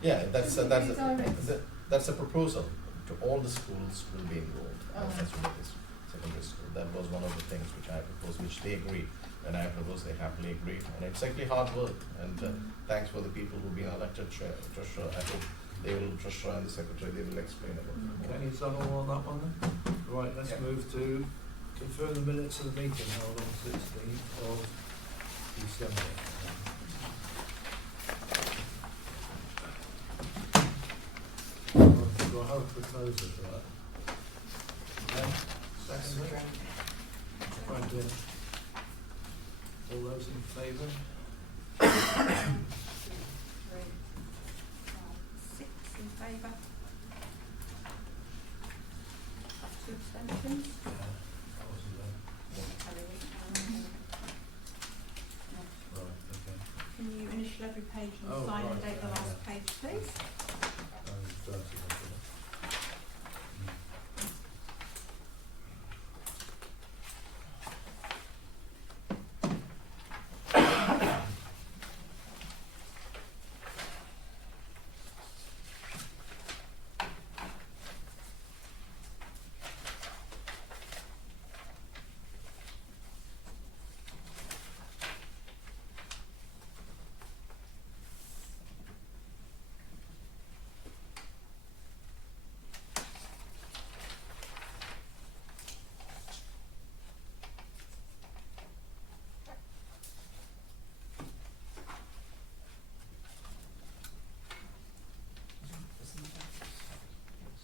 Yeah, that's Should it be direct? that's a proposal to all the schools will be involved. Oh. That's what it is. Secondary school. That was one of the things which I proposed, which they agreed. When I proposed, they happily agreed. And it's actually hard work. And thanks for the people who've been elected treasurer. I hope they will, treasurer and the secretary, they will explain about it. Okay, is that all on that one then? Right, let's move to confirm the minutes of the meeting held on 16th of December. Do I have a proposer for that? Second. Franklin. All those in favour? 2, 3, 4, 6 in favour. 2 abstentions. I wasn't there. Terry wasn't there. Right, okay. Can you initial every page and Oh, sign and right, date the yeah. last page, please?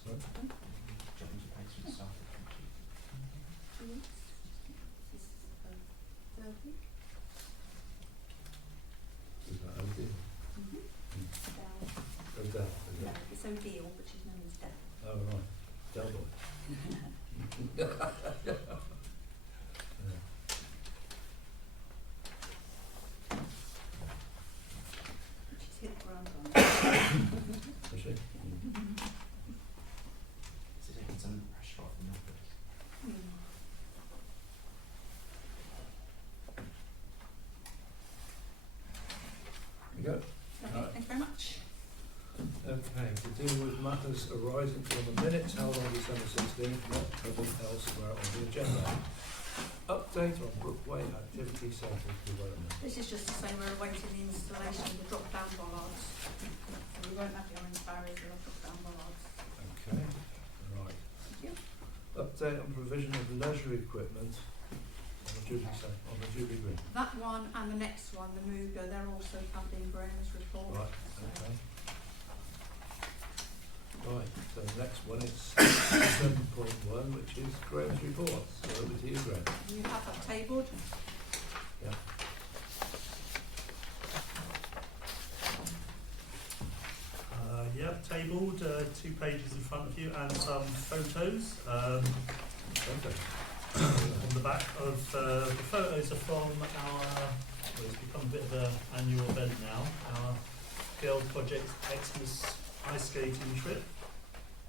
Sorry? Jumping to place with staff. 2 weeks. This is the 3rd week. Is that Odile? Down. Odile, is No, it? it's Odile, but she's known as Dell. Oh, right. Delboy. She's hit the ground running. Is she? So it's under pressure off the numbers. You go. Lovely, Right. thank you very much. Okay, to deal with matters arising from the minutes held on December 16th, not covered elsewhere on the agenda. Update on Brookway Activity Centre development. This is just to say we're awaiting the installation of the drop-down bollards. So we won't have the orange barriers, we'll have drop-down bollards. Okay, right. Thank you. Update on provision of leisure equipment on the Jubilee Centre, on the Jubilee Green. That one and the next one, the Muga, they're also covered in Graham's report. Right, So okay. Right, so the next one is 7.1, which is Graham's report. So over to you, Graham. you have that tabled. Yeah. Yeah, tabled, 2 pages in front of you and some photos Okay. on the back of the photos are from our, well, it's become a bit of an annual event now, our Girl Project Xmas ice skating trip.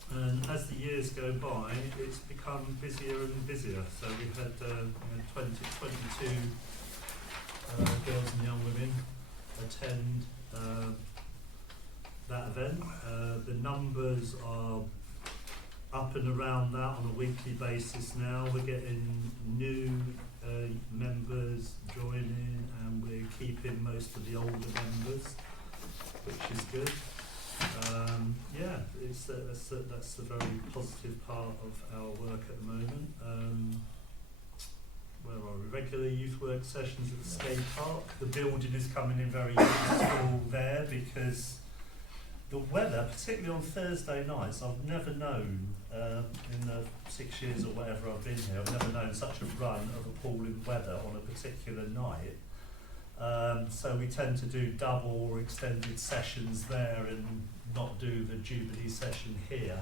And as the years go by, it's become busier and busier. So we've had 22 girls and young women attend that event. The numbers are up and around that on a weekly basis now. We're getting new members joining, and we're keeping most of the older members, which is good. Yeah, that's a very positive part of our work at the moment. where are we? Regular youth work sessions at the skate park. The building is coming in very useful there because the weather, particularly on Thursday nights, I've never known, in the 6 years or whatever I've been here, I've never known such a run of appalling weather on a particular night. So we tend to do double or extended sessions there and not do the Jubilee session here,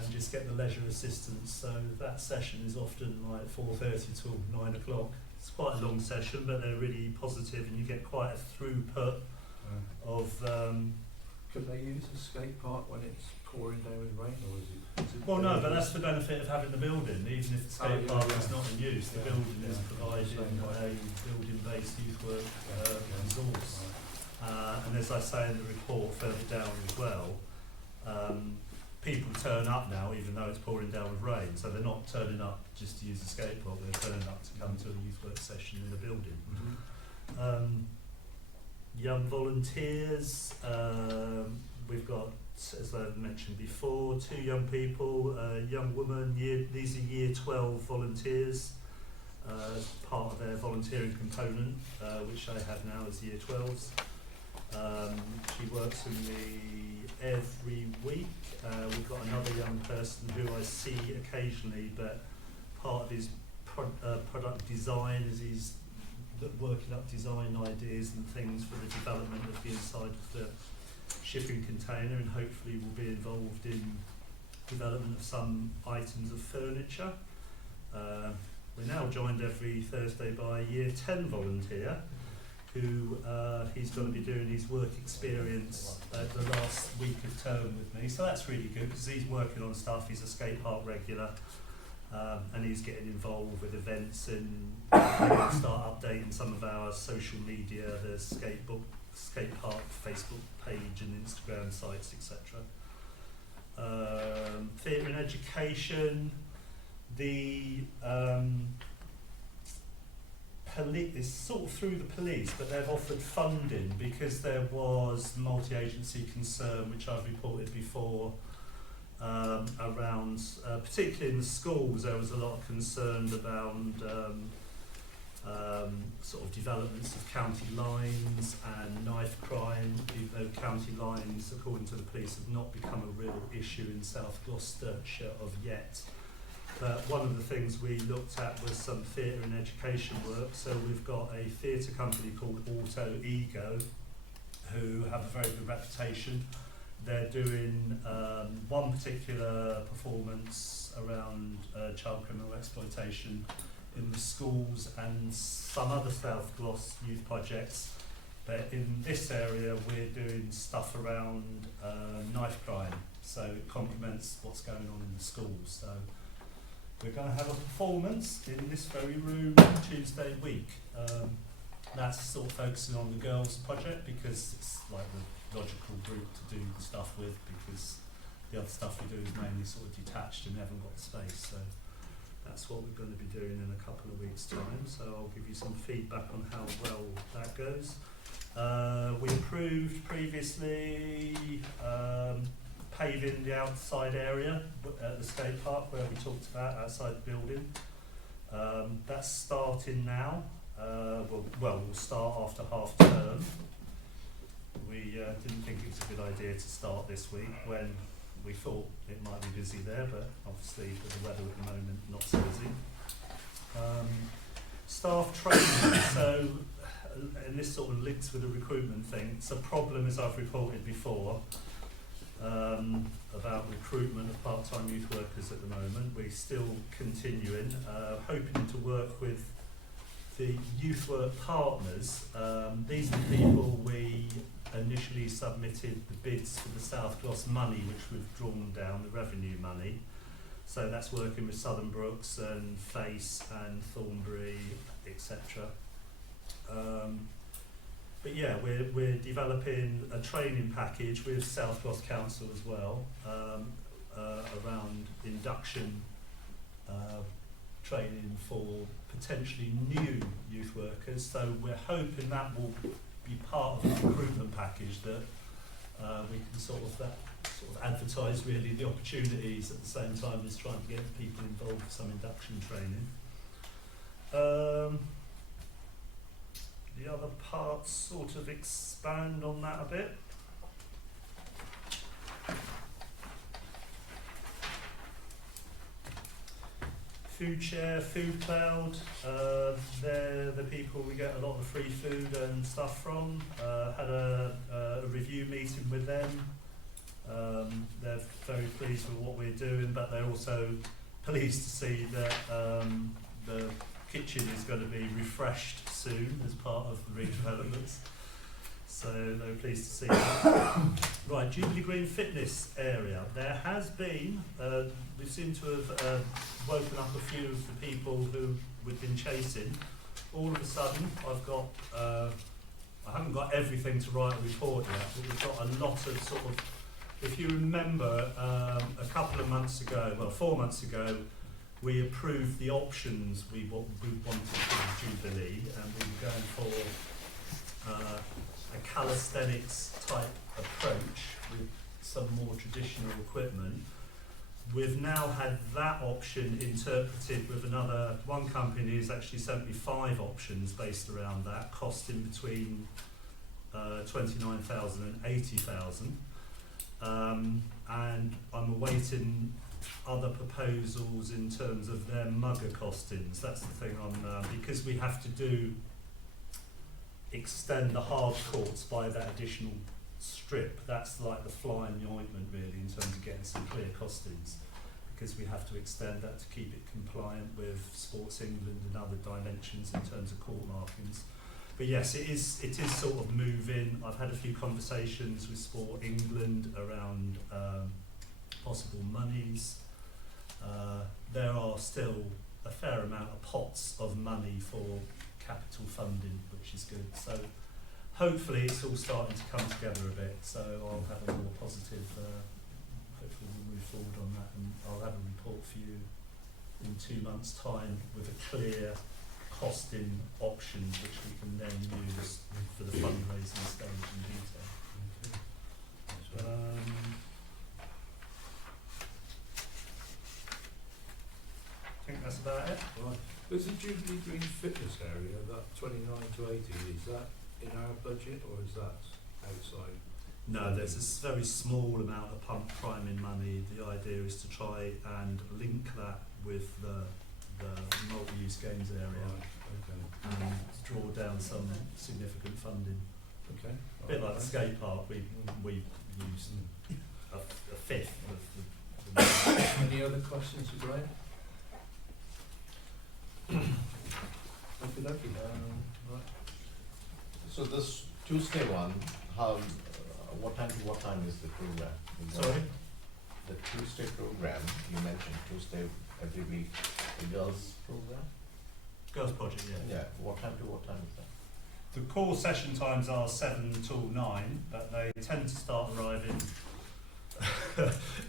and just get the leisure assistance. So that session is often like 4:30 till 9 o'clock. It's quite a long session, but they're really positive, and you get quite a throughput of. Could they use a skate park when it's pouring down with rain, or is it Well, no, but that's the benefit of having the building. Even if the skate park is not in use, the building is providing a building-based youth work resource. And as I say in the report further down as well, people turn up now even though it's pouring down with rain, so they're not turning up just to use the skate park, they're turning up to come to a youth work session in the building. Young volunteers, we've got, as I mentioned before, 2 young people, a young woman, these are year 12 volunteers, as part of their volunteering component, which I have now as year 12s. She works with me every week. We've got another young person who I see occasionally, but part of his product design is he's working up design ideas and things for the development of the inside of the shipping container, and hopefully will be involved in development of some items of furniture. We're now joined every Thursday by a year 10 volunteer who he's going to be doing his work experience the last week of term with me, so that's really good because he's working on stuff. He's a skate park regular, and he's getting involved with events, and we'll start updating some of our social media, the skate park Facebook page and Instagram sites, etc. Theatre and education, the it's sort of through the police, but they've offered funding because there was multi-agency concern, which I've reported before, around, particularly in the schools, there was a lot of concern about sort of developments of county lines and knife crime, even though county lines, according to the police, have not become a real issue in South Gloucestershire of yet. But one of the things we looked at was some theatre and education work. So we've got a theatre company called Auto Ego, who have a very good reputation. They're doing one particular performance around child criminal exploitation in the schools and some other South Gloss youth projects. But in this area, we're doing stuff around knife crime. So it complements what's going on in the schools. So we're going to have a performance in this very room Tuesday week. That's sort of focusing on the girls project because it's like the logical group to do the stuff with, because the other stuff we do is mainly sort of detached and we haven't got the space. So that's what we're going to be doing in a couple of weeks' time. So I'll give you some feedback on how well that goes. We approved previously paving the outside area at the skate park where we talked about outside the building. That's starting now. We'll start after half term. We didn't think it was a good idea to start this week when we thought it might be busy there, but obviously with the weather at the moment, not so busy. Staff training, so, and this sort of links with the recruitment thing. It's a problem, as I've reported before, about recruitment of part-time youth workers at the moment. We're still continuing, hoping to work with the youth work partners. These are the people we initially submitted the bids for the South Gloss money, which we've drawn down, the revenue money. So that's working with Southern Brooks and Face and Thornbury, etc. But yeah, we're developing a training package with South Gloss Council as well, around induction training for potentially new youth workers. So we're hoping that will be part of the recruitment package, that we can sort of advertise really the opportunities at the same time as trying to get people involved with some induction training. The other parts sort of expand on that a bit. Food Share, Food Cloud, they're the people we get a lot of free food and stuff from. Had a review meeting with them. They're very pleased with what we're doing, but they're also pleased to see that the kitchen is going to be refreshed soon as part of the redevelopments. So they're pleased to see that. Right, Jubilee Green Fitness area. There has been, we seem to have woken up a few of the people who we've been chasing. All of a sudden, I've got, I haven't got everything to write a report yet, but we've got a lot of sort of, if you remember, a couple of months ago, well, 4 months ago, we approved the options we wanted for Jubilee, and we were going for a calisthenics type approach with some more traditional equipment. We've now had that option interpreted with one company who's actually sent me 5 options based around that, costing between 29,000 and 80,000. And I'm awaiting other proposals in terms of their mugger costings. That's the thing on, because we have to extend the hard courts by that additional strip. That's like the fly in the ointment really in terms of getting some clear costings, because we have to extend that to keep it compliant with Sports England and other dimensions in terms of court markings. But yes, it is sort of moving. I've had a few conversations with Sport England around possible monies. There are still a fair amount of pots of money for capital funding, which is good. So hopefully it's all starting to come together a bit. So I'll have a more positive, hopefully we'll move forward on that, and I'll have a report for you in 2 months' time with a clear costing options which we can then use for the fundraising stage in detail. I think that's about it. Right. Is the Jubilee Green Fitness area, that 29 to 80, is that in our budget or is that outside? No, there's a very small amount of pump priming money. The idea is to try and link that with the multi-use games area, Right, and draw down some significant funding. okay. A bit like the skate park, we used a fifth of the Any other questions for Graham? Okay, right. So this Tuesday one, what time to what time is the program? Sorry? The Tuesday program, you mentioned Tuesday every week, the girls program? Girls Project, yeah. Yeah, what time to what time is that? The core session times are 7 till 9, but they tend to start arriving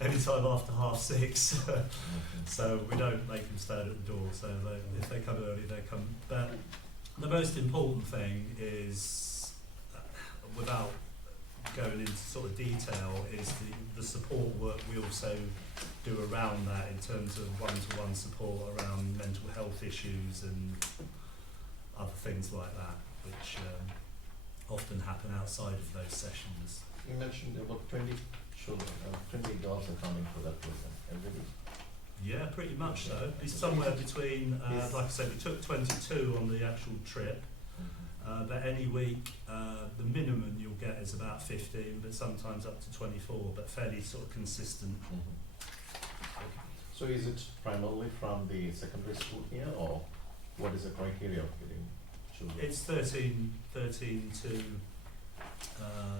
any time after 6:30. So we don't make them stand at the door. So if they come early, they come. But the most important thing is, without going into sort of detail, is the support work we also do around that in terms of one-to-one support around mental health issues and other things like that, which often happen outside of those sessions. You mentioned about 20 children, 20 girls are coming for that program every week. Yeah, pretty much so. It's somewhere between, like I said, we took 22 on the actual trip, but any week, the minimum you'll get is about 15, but sometimes up to 24, but fairly sort of consistent. So is it primarily from the secondary school here, or what is the criteria of getting children? It's 13 to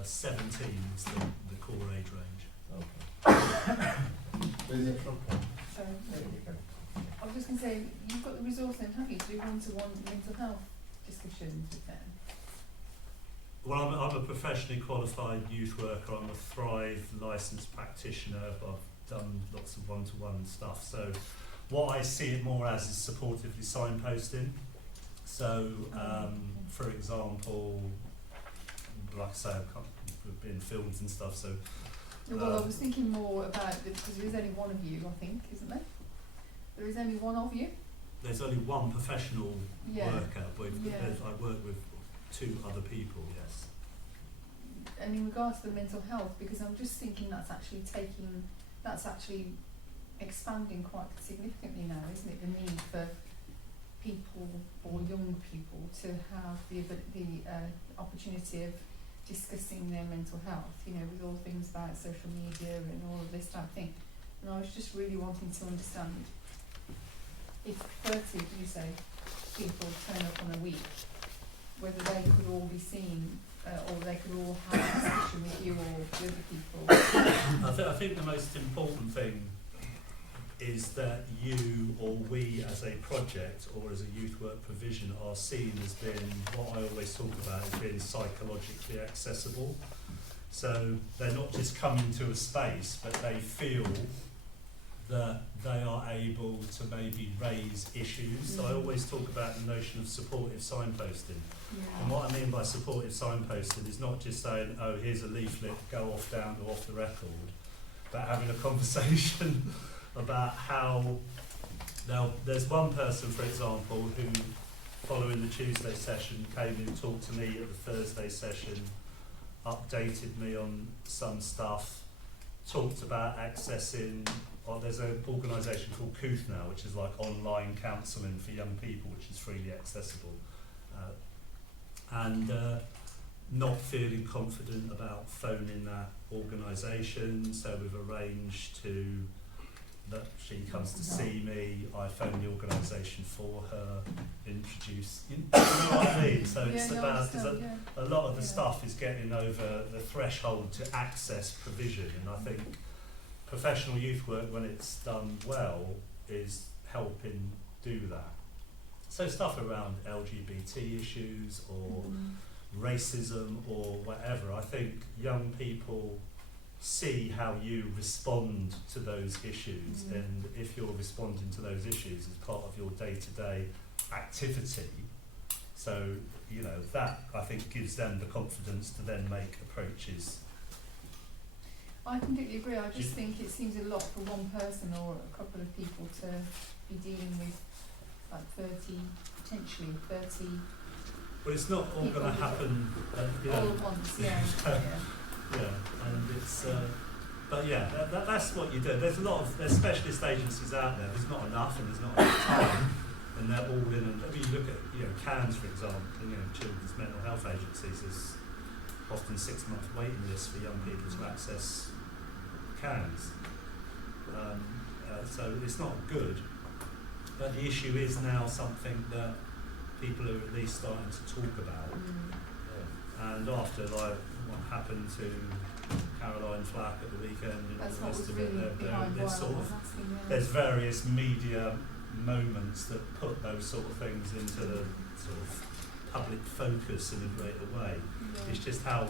17 is the core age range. Okay. Where is it from? So, Yeah, you can. I was just going to say, you've got the resource then, have you, to do one-to-one mental health discussions with them? Well, I'm a professionally qualified youth worker. I'm a Thrive licensed practitioner. I've done lots of one-to-one stuff. So what I see it more as is supportively signposting. So, for example, like I say, I've been in films and stuff, so... Well, I was thinking more about, because there is only one of you, I think, isn't there? There is only one of you? there's only one professional Yeah. worker, but Yeah. I work with 2 other people, yes. And in regards to the mental health, because I'm just thinking that's actually expanding quite significantly now, isn't it? The need for people or young people to have the opportunity of discussing their mental health, you know, with all things about social media and all of this type of thing. And I was just really wanting to understand if 30, you say, people turn up on a week, whether they could all be seen or they could all have a discussion with you or with other people. I think the most important thing is that you or we as a project or as a youth work provision are seen as being, what I always talk about, as being psychologically accessible. So they're not just coming to a space, but they feel that they are able to maybe raise issues. So I always talk about the notion of supportive signposting. And what I mean by supportive signposting is not just saying, oh, here's a leaflet, go off down or off the record, but having a conversation about how, now there's one person, for example, who following the Tuesday session came and talked to me at the Thursday session, updated me on some stuff, talked about accessing, there's an organisation called Couth now, which is like online counselling for young people, which is freely accessible. And not feeling confident about phoning that organisation, so we've arranged that she comes to see me, I phone the organisation for her, introduce, you know what I mean? So it's about, a lot of the stuff is getting over the threshold to access provision, and I think professional youth work, when it's done well, is helping do that. So stuff around LGBT issues or racism or whatever, I think young people see how you respond to those issues, and if you're responding to those issues as part of your day-to-day activity, so you know that I think gives them the confidence to then make approaches. I completely agree. I just think it seems a lot for one person or a couple of people to be dealing with like 30, potentially 30. But it's not all going to happen all at once, yeah. Yeah, and it's, but yeah, that's what you do. There's specialist agencies out there. There's not enough, and there's not enough time, and they're all in. And if you look at, CANS, for example, children's mental health agencies, there's often 6-month waiting lists for young people to access CANS. So it's not good. But the issue is now something that people are at least starting to talk about. And after like what happened to Caroline Flack at the weekend and all the rest of it, there's various media moments that put those sort of things into the sort of public focus in a greater way. It's just how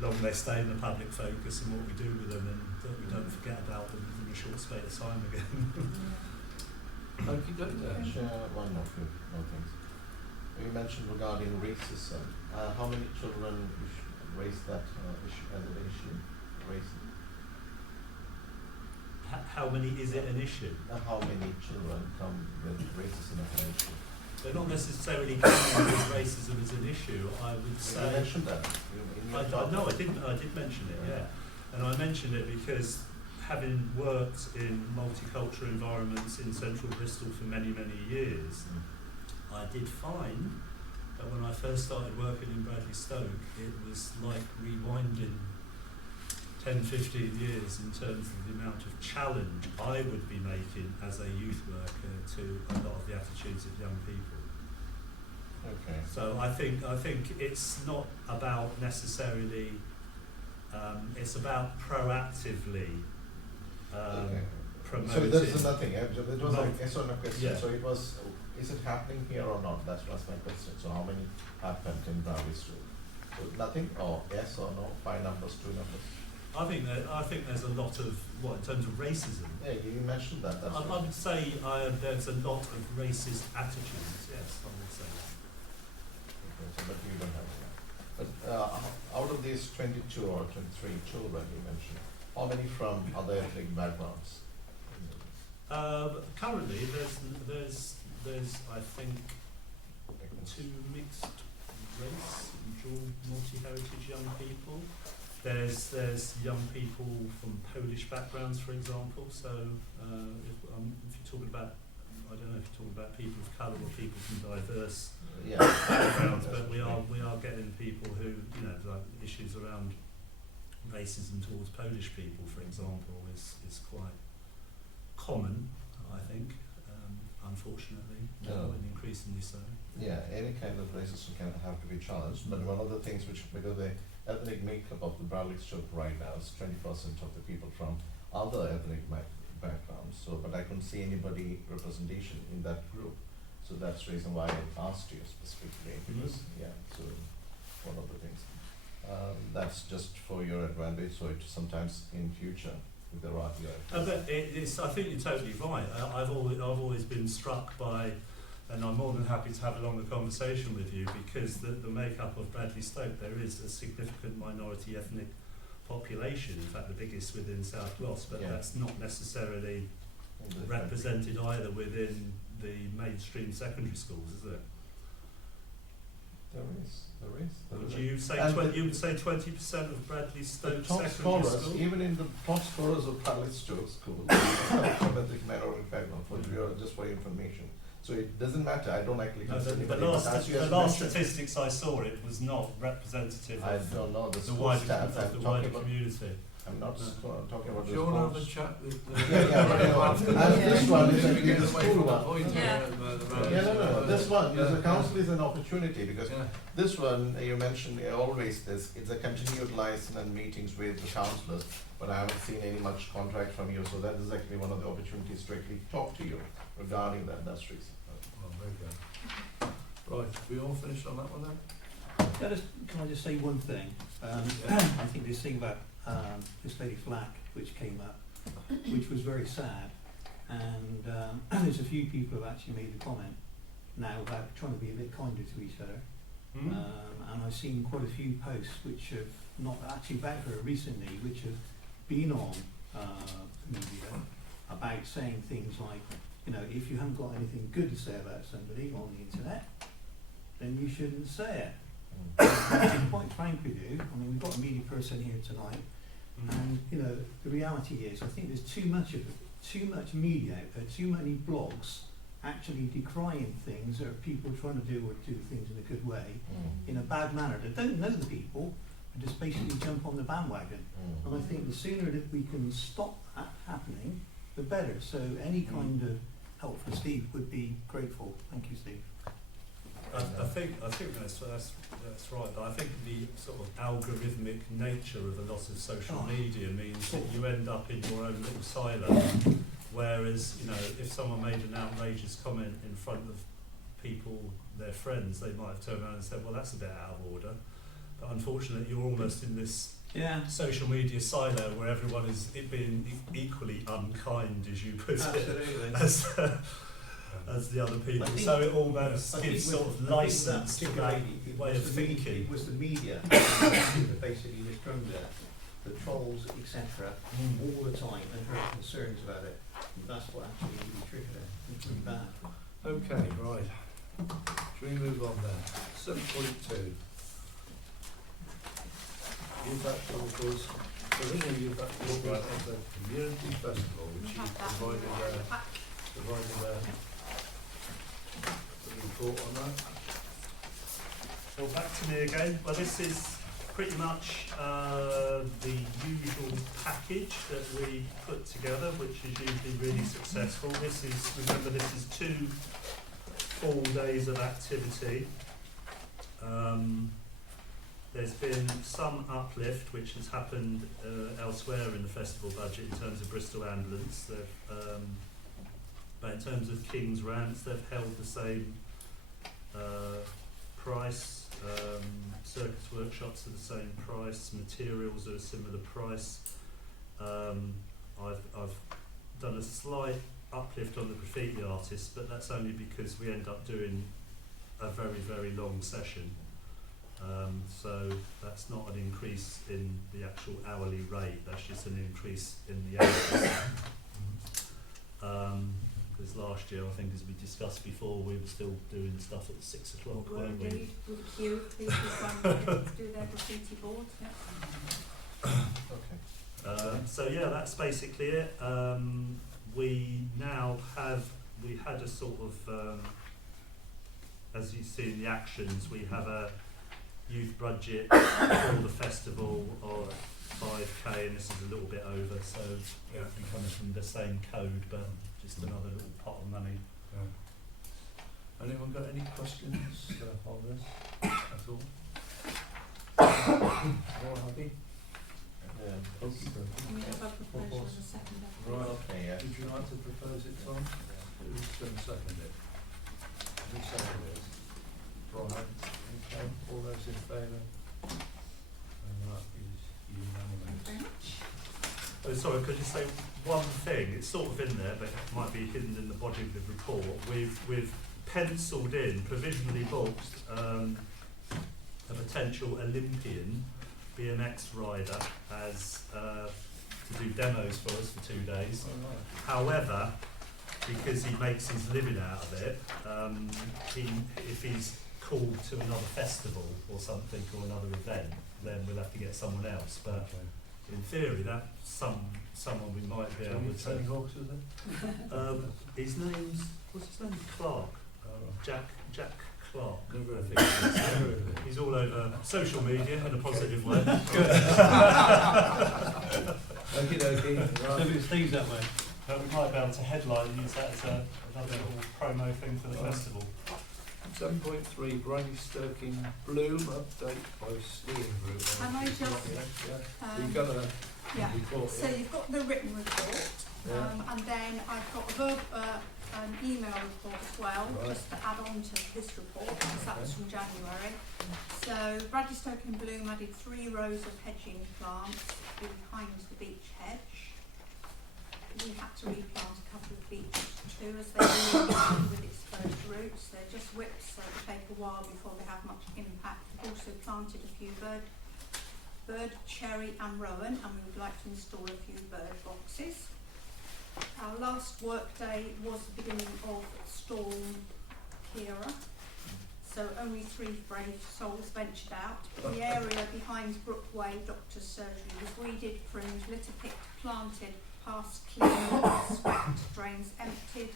long they stay in the public focus and what we do with them, and that we don't forget about them in a short space of time again. Share one more things. You mentioned regarding racism. How many children raise that issue as an issue? Racism. How many is it an issue? How many children come with racism as an issue? They're not necessarily coming with racism as an issue. I would say. You mentioned that. No, I didn't. I did mention it. Yeah, and I mentioned it because having worked in multicultural environments in central Bristol for many, many years, I did find that when I first started working in Bradley Stoke, it was like rewinding 10, 15 years in terms of the amount of challenge I would be making as a youth worker to a lot of the attitudes of young people. Okay. So I think it's not about necessarily, it's about proactively promoting. So there's nothing, it was like yes or no question. Yeah. So it was, is it happening here or not? That was my question. So how many happened in Bradley Stoke? So nothing, or yes or no, 5 numbers, 2 numbers? I think there's a lot of, what, in terms of racism? Yeah, you mentioned that. I would say there's a lot of racist attitudes, yes, I would say that. Okay, so but you don't have that. But out of these 22 or 23 children you mentioned, how many from other ethnic backgrounds? Currently, there's there's, I think, 2 mixed race, dual multi-heritage young people. There's young people from Polish backgrounds, for example. So if you're talking about, I don't know if you're talking about people of colour or people from diverse backgrounds, but we are getting people who, you know, like issues around racism towards Polish people, for example, is quite common, I think, unfortunately, and increasingly so. Yeah, any kind of racism can have to be challenged, but one of the things which, because the ethnic makeup of the Bradley Stoke right now is 20% of the people from other ethnic backgrounds, so, but I couldn't see anybody representation in that group, so that's the reason why I asked you specifically, because, so, one of the things. That's just for your advantage, so it sometimes in future, if there are, But it's, I think you're totally right. I've always been struck by, and I'm more than happy to have a longer conversation with you, because the makeup of Bradley Stoke, there is a significant minority ethnic population, in fact the biggest within South Gloss, but that's not necessarily represented either within the mainstream secondary schools, is it? There is. Would you say you would say 20% of Bradley Stoke top secondary scorers, school? even in the top scorers of Bradley Stoke school, from ethnic minority background, just for your information. So it doesn't matter. I don't actually consider The last statistics I saw, it was not representative I of don't know the wider community. I'm not talking about Do the you want to have a sports. chat with This one is a school one. Yeah. No. This one, the council is an opportunity, because this one, you mentioned always this, it's a continued license and meetings with the councillors, but I haven't seen any much contract from you, so that is actually one of the opportunities to actually talk to you regarding the industries. Well, very good. Right, we all finished on that one then? Can I just say one thing? I think this thing about this lady Flack, which came up, which was very sad, and there's a few people who have actually made the comment now about trying to be a bit kinder to each other. And I've seen quite a few posts which have not actually about her recently, which have been on media about saying things like, you know, if you haven't got anything good to say about somebody on the internet, then you shouldn't say it. To be quite frank with you, I mean, we've got a media person here tonight, and you know, the reality is, I think there's too much media, too many blogs actually decrying things, or people trying to do things in a good way, in a bad manner. They don't know the people, and just basically jump on the bandwagon. And I think the sooner that we can stop that happening, the better. So any kind of help from Steve would be grateful. Thank you, Steve. I think that's right. But I think the sort of algorithmic nature of a lot of social media means that you end up in your own little silo. Whereas, you know, if someone made an outrageous comment in front of people, their friends, they might have turned around and said, well, that's a bit out of order. But unfortunately, you're almost in this social media silo where everyone is being equally unkind, as you put it, as the other people. So it almost gives sort of license to that way of thinking. It was the media that basically was drummed at, the trolls, etc., all the time, and her concerns about it. And that's what actually really triggered it. It's pretty bad. Okay, right. Shall we move on then? 7.2. Youth Activities, provisional youth activities of the Community Festival, which you provided a report on that. Well, back to me again. Well, this is pretty much the usual package that we put together, which is usually really successful. This is 2 full days of activity. There's been some uplift which has happened elsewhere in the festival budget in terms of Bristol Ambulance. But in terms of King's Rants, they've held the same price. Circus workshops are the same price. Materials are a similar price. I've done a slight uplift on the graffiti artists, but that's only because we end up doing a very, very long session. So that's not an increase in the actual hourly rate, that's just an increase in the hours. Because last year, I think, as we discussed before, we were still doing stuff at 6 o'clock, Were weren't we? indeed, with a queue of people trying to do their graffiti boards, yeah. Okay. So yeah, that's basically it. We now have, we had a sort of, as you see in the actions, we have a youth budget for the festival of 5k, and this is a little bit over, so Yeah. it comes from the same code, but just another little pot of money. Yeah. Anyone got any questions on this at all? All happy? Yeah. Can we have a proposal and a second? Right. Okay, yeah. Would you like to propose it, Tom? Who's going to second it? Who seconded it? Brian. Okay. All those in favour? And that is unanimous. Thank you very much. Oh, sorry, could you say one thing? It's sort of in there, but it might be hidden in the body of the report. We've penciled in, provisionally booked, a potential Olympian BMX rider as to do demos for us for 2 days. All right. However, because he makes his living out of it, if he's called to another festival or something or another event, then we'll have to get someone else. But Okay. in theory, that's someone we might be able Tony to. Hawks, is it? His name's, what's his name? Clark. Jack Clark. Never I a think thing. it is. Never a thing. He's all over social media in a positive way. Okie dokie. Right. Steve's that way. But we might be able to headline and use that as another little promo thing for the festival. 7.3 Briny Stoking Bloom update by steering group. Can I just, You've got a yeah, report so here. you've got the written report, and then I've got an email report as well, Right. just to add on to this report, because that was from January. So Bradley Stoke and Bloom added 3 rows of hedging plants behind the beach hedge. We had to replant a couple of beeches too, as they were with exposed roots. They're just whips, so it'll take a while before they have much impact. We've also planted a few bird, cherry and rowan, and we would like to install a few bird boxes. Our last work day was the beginning of Storm Kira, so only 3 brave souls ventured out. But the area behind Brookway Doctor's Surgery was weeded, pruned, litter picked, planted, paths cleaned, swept, drains emptied,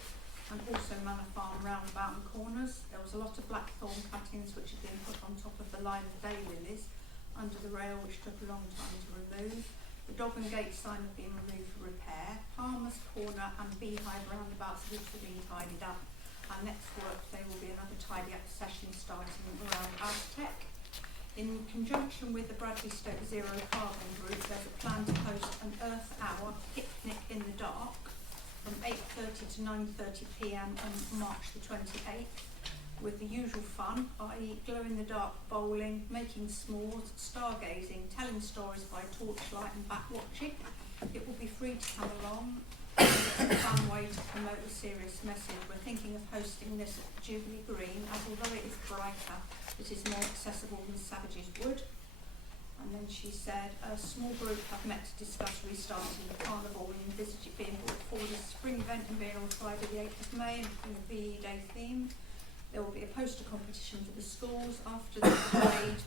and also Manor Farm roundabout and corners. There was a lot of blackthorn cuttings which had been put on top of the line of daylilies under the rail, which took a long time to remove. The dog and gate sign have been removed for repair. Palmer's Corner and Beehive roundabouts have also been tidied up. Our next work day will be another tidy up session starting around Aztec. In conjunction with the Bradley Stoke Zero Carbon Group, there's a plan to host an Earth Hour picnic in the dark from 8:30 to 9:30 p.m. on March the 28th, with the usual fun, i.e. glow-in-the-dark bowling, making s'mores, stargazing, telling stories by torchlight and bat-watching. It will be free to come along. It's a fun way to promote a serious message. We're thinking of hosting this at Jubilee Green, as although it is brighter, it is more accessible than Savage's Wood. And then she said, a small group have met to discuss restarting the carnival and envisage it being brought forward as a spring event and being on Friday the 8th of May and being a VE Day theme. There will be a poster competition for the schools. After the parade,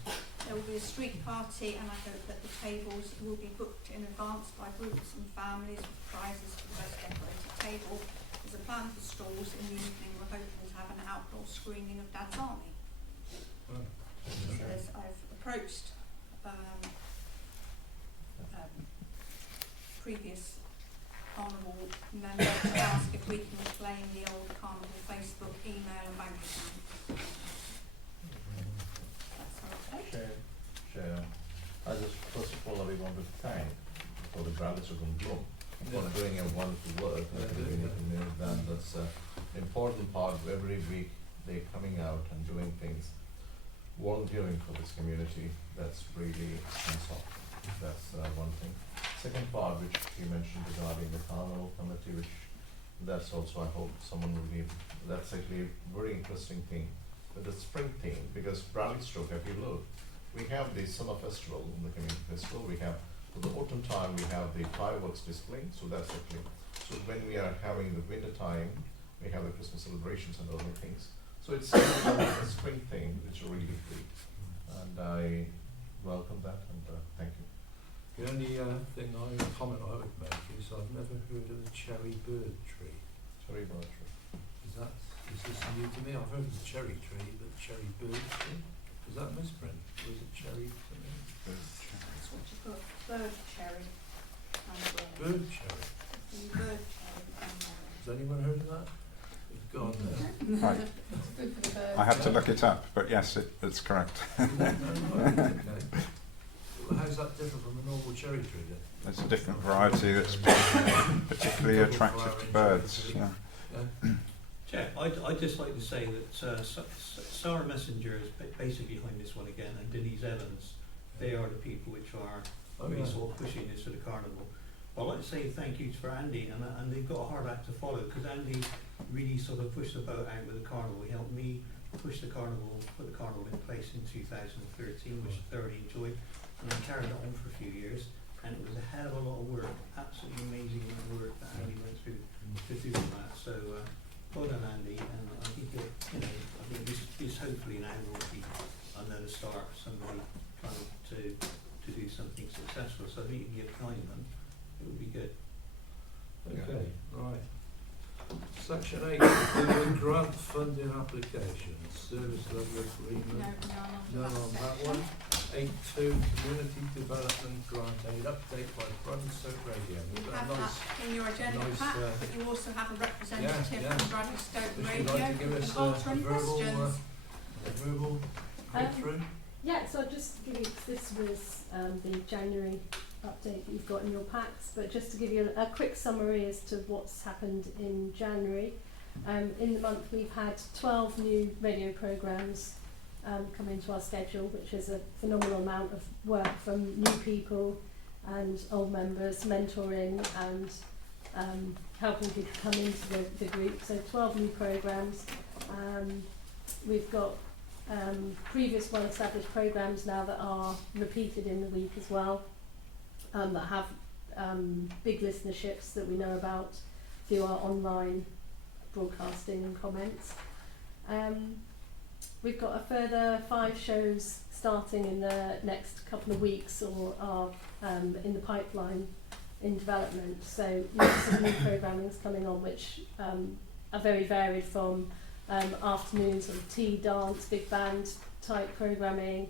there will be a street party, and I hope that the tables will be booked in advance by groups and families with prizes for the best decorated table. There's a plan for stalls in the evening. We're hoping to have an outdoor screening of Dad's Army. Says I've approached previous carnival member to ask if we can claim the old carnival Facebook, email and bank account. That's our update. Chair, I just first of all, we want to thank for the Bradley Stoke and Bloom for doing a wonderful work. I think we need to know that that's an important part of every week. They're coming out and doing things, volunteering for this community. That's really hands-off. That's one thing. Second part, which you mentioned regarding the carnival committee, which that's also, I hope someone will be, that's actually a very interesting thing with the spring theme, because Bradley Stoke, if you look, we have the summer festival, the community festival, we have, for the autumn time, we have the fireworks display, so that's actually, so when we are having the winter time, we have the Christmas celebrations and other things. So it's a spring thing, which is really great, and I welcome that, and thank you. The only comment I would make is I've never heard of the cherry bird tree. Cherry bird tree. Is this new to me? I've heard of the cherry tree, but cherry bird tree? Is that misprint? Or is it cherry something? That's what you put, bird cherry and Bird cherry. bird cherry and Has anyone heard of that? God no. Right. It's good for the birds. I have to look it up, but yes, it's correct. Right, okay. Well, how's that different from a normal cherry tree then? It's a different variety that's particularly attractive to birds. Yeah. Yeah? Chair, I'd just like to say that Sarah Messenger is basically behind this one again, and Denise Evans, they are the people which are really sort of pushing this for the carnival. But I'd like to say thank you for Andy, and they've got a hard act to follow, because Andy really sort of pushed the boat out with the carnival. He helped me push the carnival, put the carnival in place in 2013, which I thoroughly enjoyed, and I carried it on for a few years, and it was a hell of a lot of work, absolutely amazing amount of work that Andy went through to do that. So well done, Andy, and I think I think this hopefully now will be another start for somebody trying to do something successful. So I think you can get behind them. It would be good. Okay, right. Section 8, the grant funding applications, service level agreement. no, None on that one. 8.2, community development grant aid update by Bradley Stoke Radio. You We've got have a nice, that in your agenda nice, pack, but you also have a representative yeah. from Bradley Stoke would you Radio. like to give us Answer a any verbal questions? read through? Yeah, so I'll just give you, this was the January update that you've got in your packs, but just to give you a quick summary as to what's happened in January. In the month we've had 12 new radio programmes come into our schedule, which is a phenomenal amount of work from new people and old members, mentoring and helping people come into the group. So 12 new programmes. We've got previous well-established programmes now that are repeated in the week as well, that have big listenerships that we know about through our online broadcasting and comments. We've got a further 5 shows starting in the next couple of weeks or are in the pipeline in development. So lots of new programming's coming on, which are very varied, from afternoons of tea, dance, big band type programming,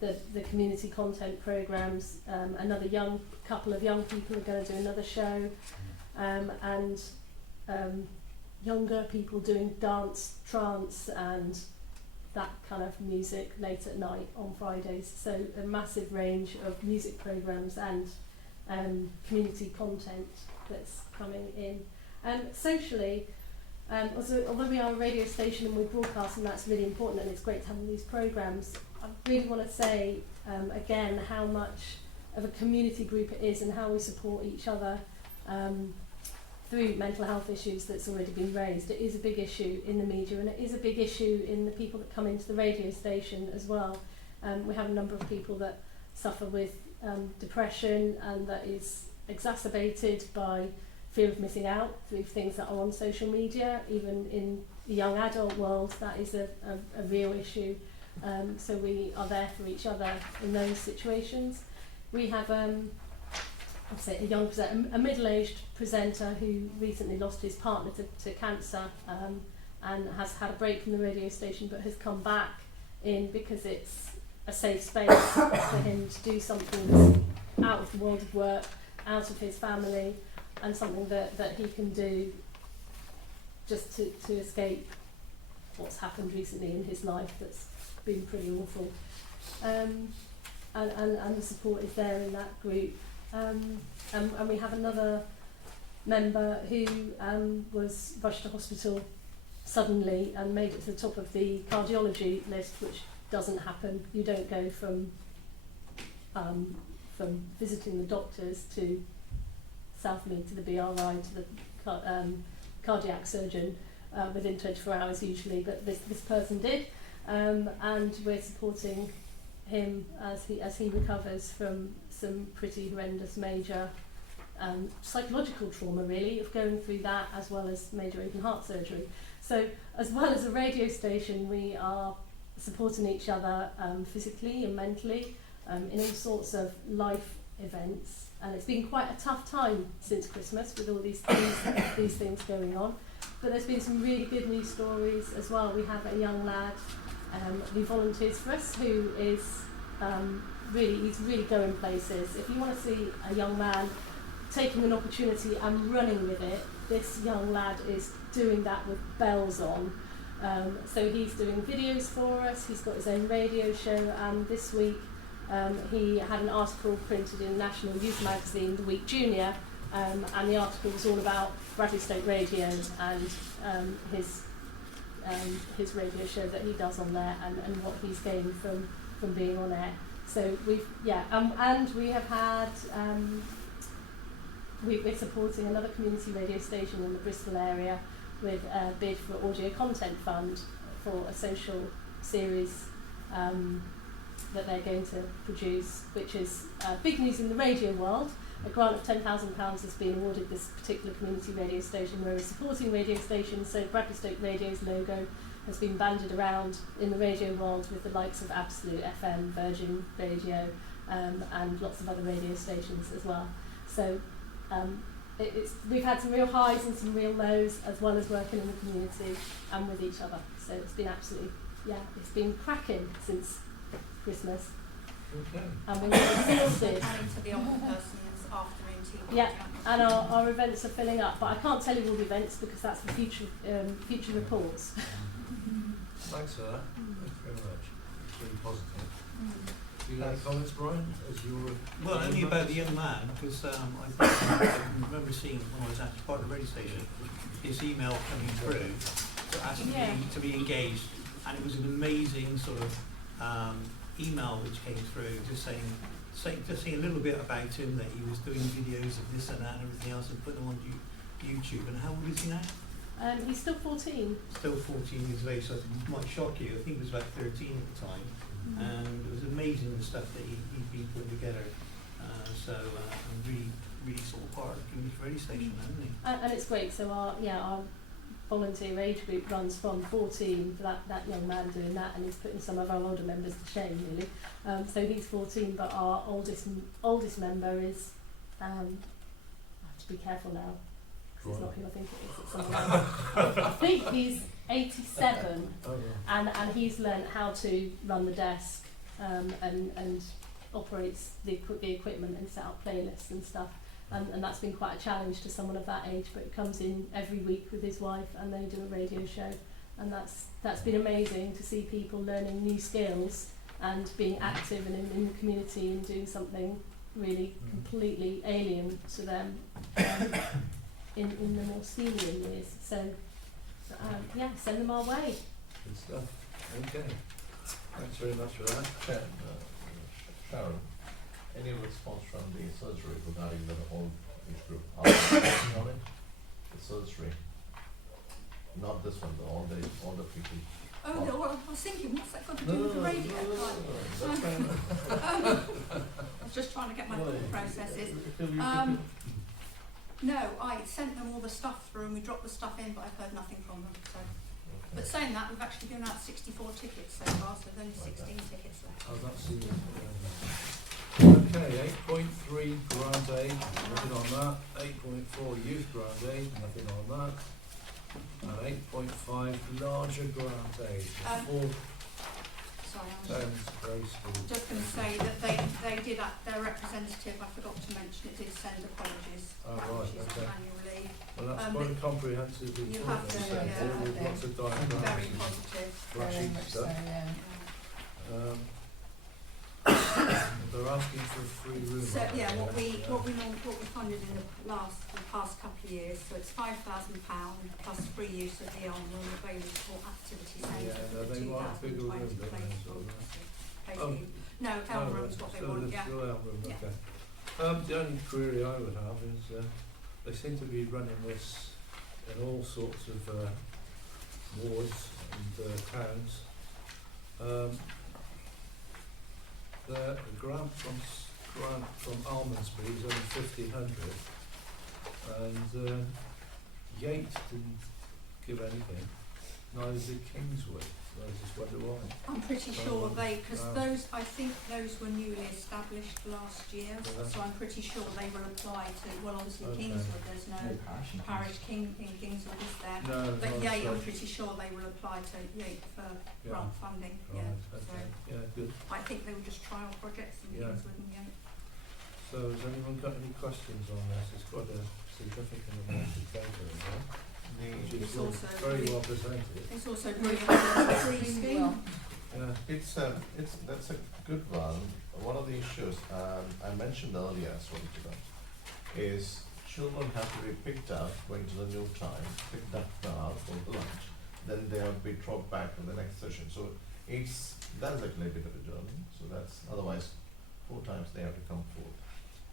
the community content programs, another couple of young people are going to do another show, and younger people doing dance, trance and that kind of music late at night on Fridays. So a massive range of music programs and community content that's coming in. Socially, although we are a radio station and we broadcast, and that's really important, and it's great to have these programs, I really want to say again how much of a community group it is and how we support each other through mental health issues that's already been raised. It is a big issue in the media, and it is a big issue in the people that come into the radio station as well. We have a number of people that suffer with depression, and that is exacerbated by fear of missing out through things that are on social media. Even in the young adult world, that is a real issue. So we are there for each other in those situations. We have a middle-aged presenter who recently lost his partner to cancer, and has had a break from the radio station, but has come back in because it's a safe space for him to do something that's out of the world of work, out of his family, and something that he can do just to escape what's happened recently in his life that's been pretty awful. And the support is there in that group. And we have another member who was rushed to hospital suddenly and made it to the top of the cardiology list, which doesn't happen. You don't go from visiting the doctors to Southmead to the BRI to the cardiac surgeon within 24 hours usually, but this person did, and we're supporting him as he recovers from some pretty horrendous major psychological trauma really of going through that, as well as major open heart surgery. So as well as a radio station, we are supporting each other physically and mentally in all sorts of life events, and it's been quite a tough time since Christmas with all these things going on, but there's been some really good news stories as well. We have a young lad who volunteers for us, who is he's really going places. If you want to see a young man taking an opportunity and running with it, this young lad is doing that with bells on. So he's doing videos for us, he's got his own radio show, and this week he had an article printed in National Youth Magazine, The Week Junior, and the article was all about Bradley Stoke Radio and his radio show that he does on there, and what he's gained from being on air. So and we have had we're supporting another community radio station in the Bristol area with a bid for audio content fund for a social series that they're going to produce, which is big news in the radio world. A grant of £10,000 has been awarded this particular community radio station, where we're supporting radio stations. So Bradley Stoke Radio's logo has been banded around in the radio world with the likes of Absolute FM, Virgin Radio, and lots of other radio stations as well. So we've had some real highs and some real lows, as well as working in the community and with each other. So it's been absolutely, it's been cracking since Christmas. Okay. And we're really exhausted. Coming to the Ombudsman's afternoon tea. Yeah, and our events are filling up, but I can't tell you all the events because that's for future reports. Thanks for that. Thanks very much. It's really positive. Do you have any comments, Brian, as you're... Well, only about the young man, because I remember seeing when I was actually part of the radio station, his email coming through to ask me to be engaged, and it was an amazing sort of email which came through, just saying a little bit about him, that he was doing videos of this and that and everything else, and putting them on YouTube. And how old is he now? He's still 14. Still 14 years of age, so it might shock you. I think he was about 13 at the time. And it was amazing the stuff that he'd been putting together. And really sort of part of the community radio station, hasn't he? And it's great. So our volunteer age group runs from 14 for that young man doing that, and he's putting some of our older members to shame, really. So he's 14, but our oldest member is. I have to be careful now, because it's not who I think it is. It's someone else. I think he's 87, and he's learnt how to run the desk and operates the equipment and set up playlists and stuff. And that's been quite a challenge to someone of that age, but he comes in every week with his wife and they do a radio show, and that's been amazing to see people learning new skills and being active and in the community and doing something really completely alien to them in the more senior years. So send them our way. Good stuff. Okay. Thanks very much for that. Sharon, any response from the surgery regarding the whole age group? Are you working on it? The surgery. Not this one, all the people. Oh, no, well, I was thinking, what's that got to do with the radio? That's fine. I was just trying to get my thought processes. No, I sent them all the stuff through and we dropped the stuff in, but I've heard nothing from them. So. But saying that, we've actually given out 64 tickets so far, so there's only 16 tickets left. Oh, that's the... Okay, 8.3 grant aid, nothing on that. 8.4 youth grant aid, nothing on that. And 8.5 larger grant aid. Sorry, Sounds graceful. just going to say that they did, their representative, I forgot to mention it, did send apologies. Oh, about right, issues okay. of annual leave. Well, that's quite a comprehensive report. You have to, then, yeah, with lots of diagrams Very and positive. flashy stuff. Yeah. They're asking for a free room. So aren't yeah, they? what we funded in the past couple of years, so it's £5,000 plus free use of the arm room available for activity centre Yeah, for the they want a bigger room, 2020 don't they, sort of, basically. No, elm room's what they so want, there's yeah. still elm room, Yeah. okay. The only query I would have is they seem to be running this in all sorts of wards and towns. The grant from Almondsbury is only 1,500, And Yates didn't give anything, neither did Kingswood. I just wonder why. I'm pretty sure because Wow. those, I think those were newly established last year, Yeah. so I'm pretty sure they will apply to, well obviously Okay. Kingswood, there's no parish king in Kingswood, is there? No, But not Yate, I'm so. pretty sure they will apply to Yate for Yeah. grant funding, Right, yeah. okay. Yeah, good. So I think they were just trial projects in Yeah. Kingswood and Yate. So has anyone got any questions on this? It's got a significant amount of data in there, which is It's also very really- well presented. It's also brilliant for the free scheme. Yeah. It's that's a good one. One of the issues I mentioned earlier, sorry to them, is children have to be picked up going to the new time, picked up now for the lunch, then they will be dropped back for the next session. So that's actually a bit of a journey. So that's otherwise 4 times they have to come forth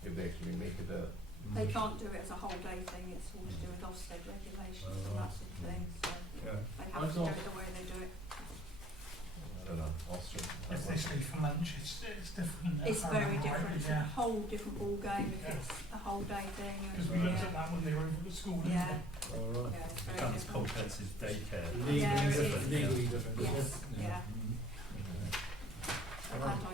if they actually make it a. They can't do it as a whole day thing, it's all to do with Ofsted regulations and that sort of thing, so Yeah. they have to do it the way they do it. I don't know. Austrian. If they stay for lunch, it's different. It's very different, it's a Yeah. whole different ball game if Yeah. it's a whole day thing. Because we looked at that when they were over at school, didn't Yeah, All right. yeah, it's very Becomes different. comprehensive daycare. Legally Yeah, it different. is. Legally different. isn't Yes, it? yeah. All And right. I,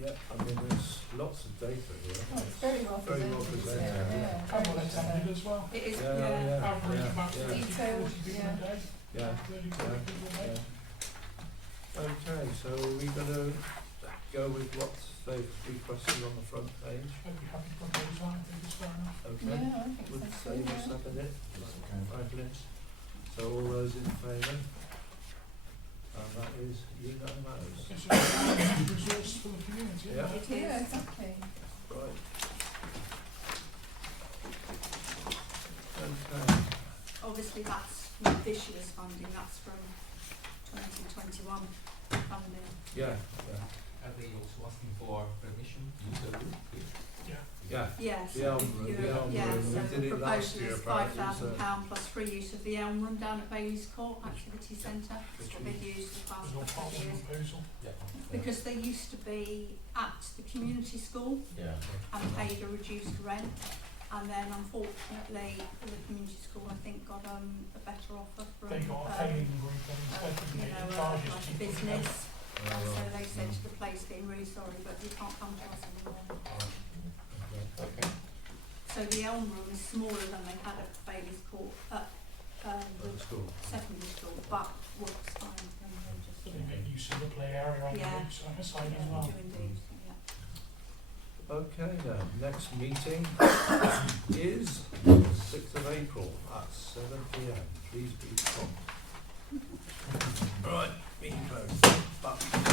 Yeah, I mean, there's lots of data here. Oh, it's very well Very well presented, isn't presented. it? Yeah. How well very attended as well. it is, Yeah, yeah. yeah. Average about yeah. 30, 40 people Yeah. a day. Yeah. 30, 40 people a day. Yeah. Okay, so are we going to go with what they've requested on the front page? I'd be happy to propose that, I think it's fair enough. Okay. Yeah, I think Would so say too, you yeah. second it? Franklin. So all those in favour? And that is unanimous. It's a resource for the community, isn't Yeah. it? It Yeah, is. exactly. Right. Okay. Obviously that's not this year's funding, that's from 2021 funding. Yeah, Are they also asking for permission to use the roof? yeah. Yes, The elm room, the elm yeah, room. so We did the it last proposal year, is apparently, £5,000 plus free use of the elm room down at Bailey's Court Activity Centre. That's what they've used the past There's no couple part of of the years. proposal. Because they used to be at the community school Yeah. and paid a reduced rent. And then unfortunately, the community school, I think, got a better offer from, They got a paying group and instead of you making know, charges like a cheaper. business. Oh, And so right. they said to the place, getting really sorry, but you can't come to us anymore. Okay. Okay. So the elm room is smaller than they had at Bailey's Court, at the That's cool. secondary school, but works fine. And they just, So they make use of the play area on the Yeah. roof side as yeah, well. do indeed, yeah. Okay then, next meeting is 6th of April at 7 p.m. Please be prompt. Right, meeting closed. Bye.